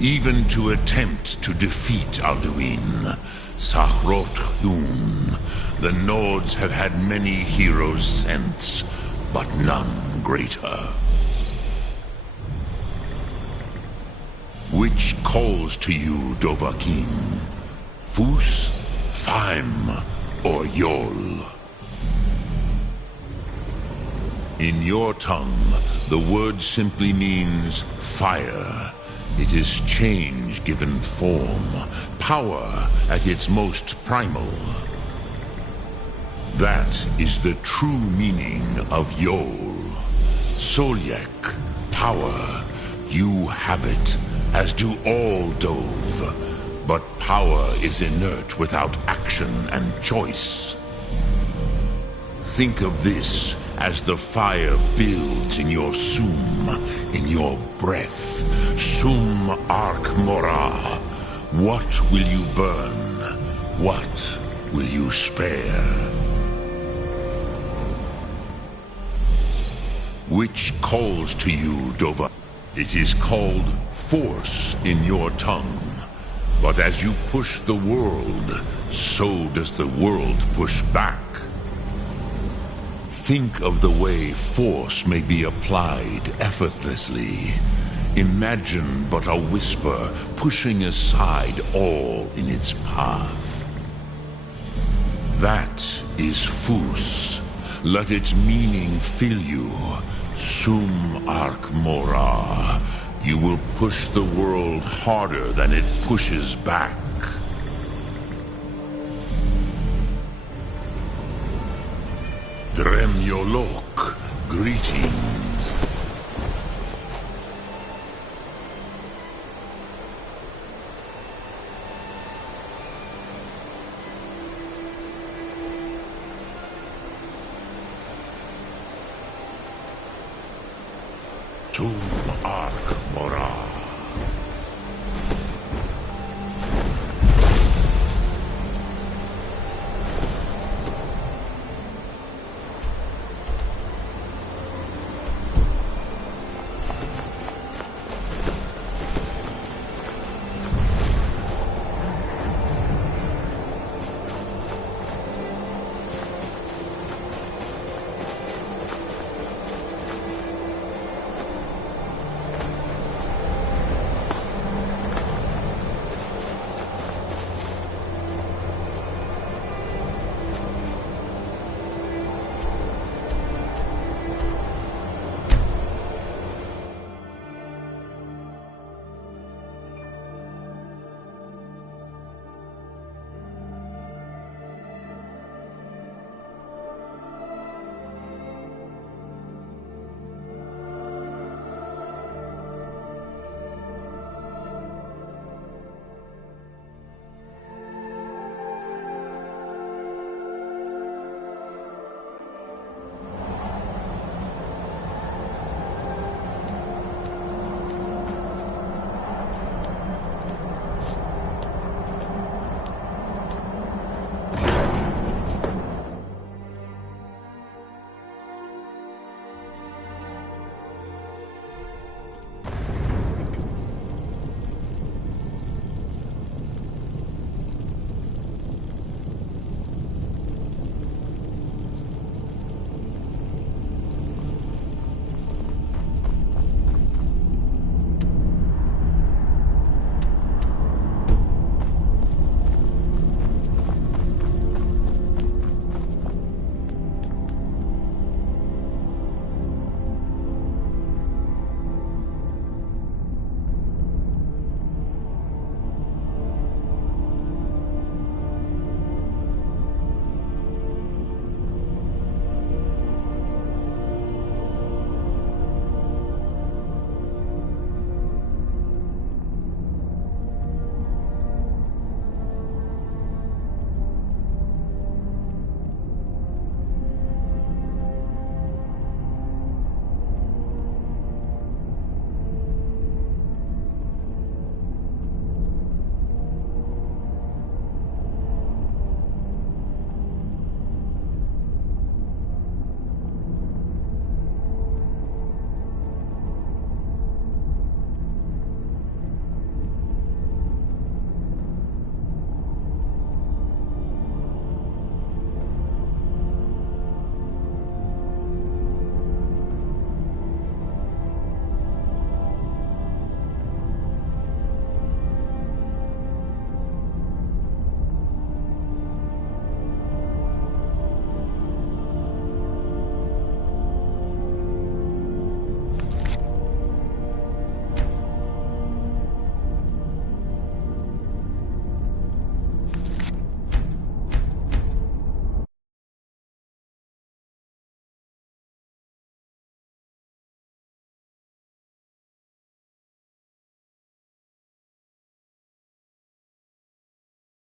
even to attempt to defeat Alduin. Sahrot-Hun, the Nords have had many heroes since, but none greater. Which calls to you, Dovahkiin? Fus, Faim, or Yol? In your tongue, the word simply means fire. It is change given form, power at its most primal. That is the true meaning of Yol. Solyek, power. You have it, as do all Dove. But power is inert without action and choice. Think of this as the fire builds in your Sum, in your breath. Sum Ark Morah. What will you burn? What will you spare? Which calls to you, Dova? It is called force in your tongue. But as you push the world, so does the world push back. Think of the way force may be applied effortlessly. Imagine but a whisper pushing aside all in its path. That is Fus. Let its meaning fill you. Sum Ark Morah. You will push the world harder than it pushes back. Dremyolok, greetings. Sum Ark Morah.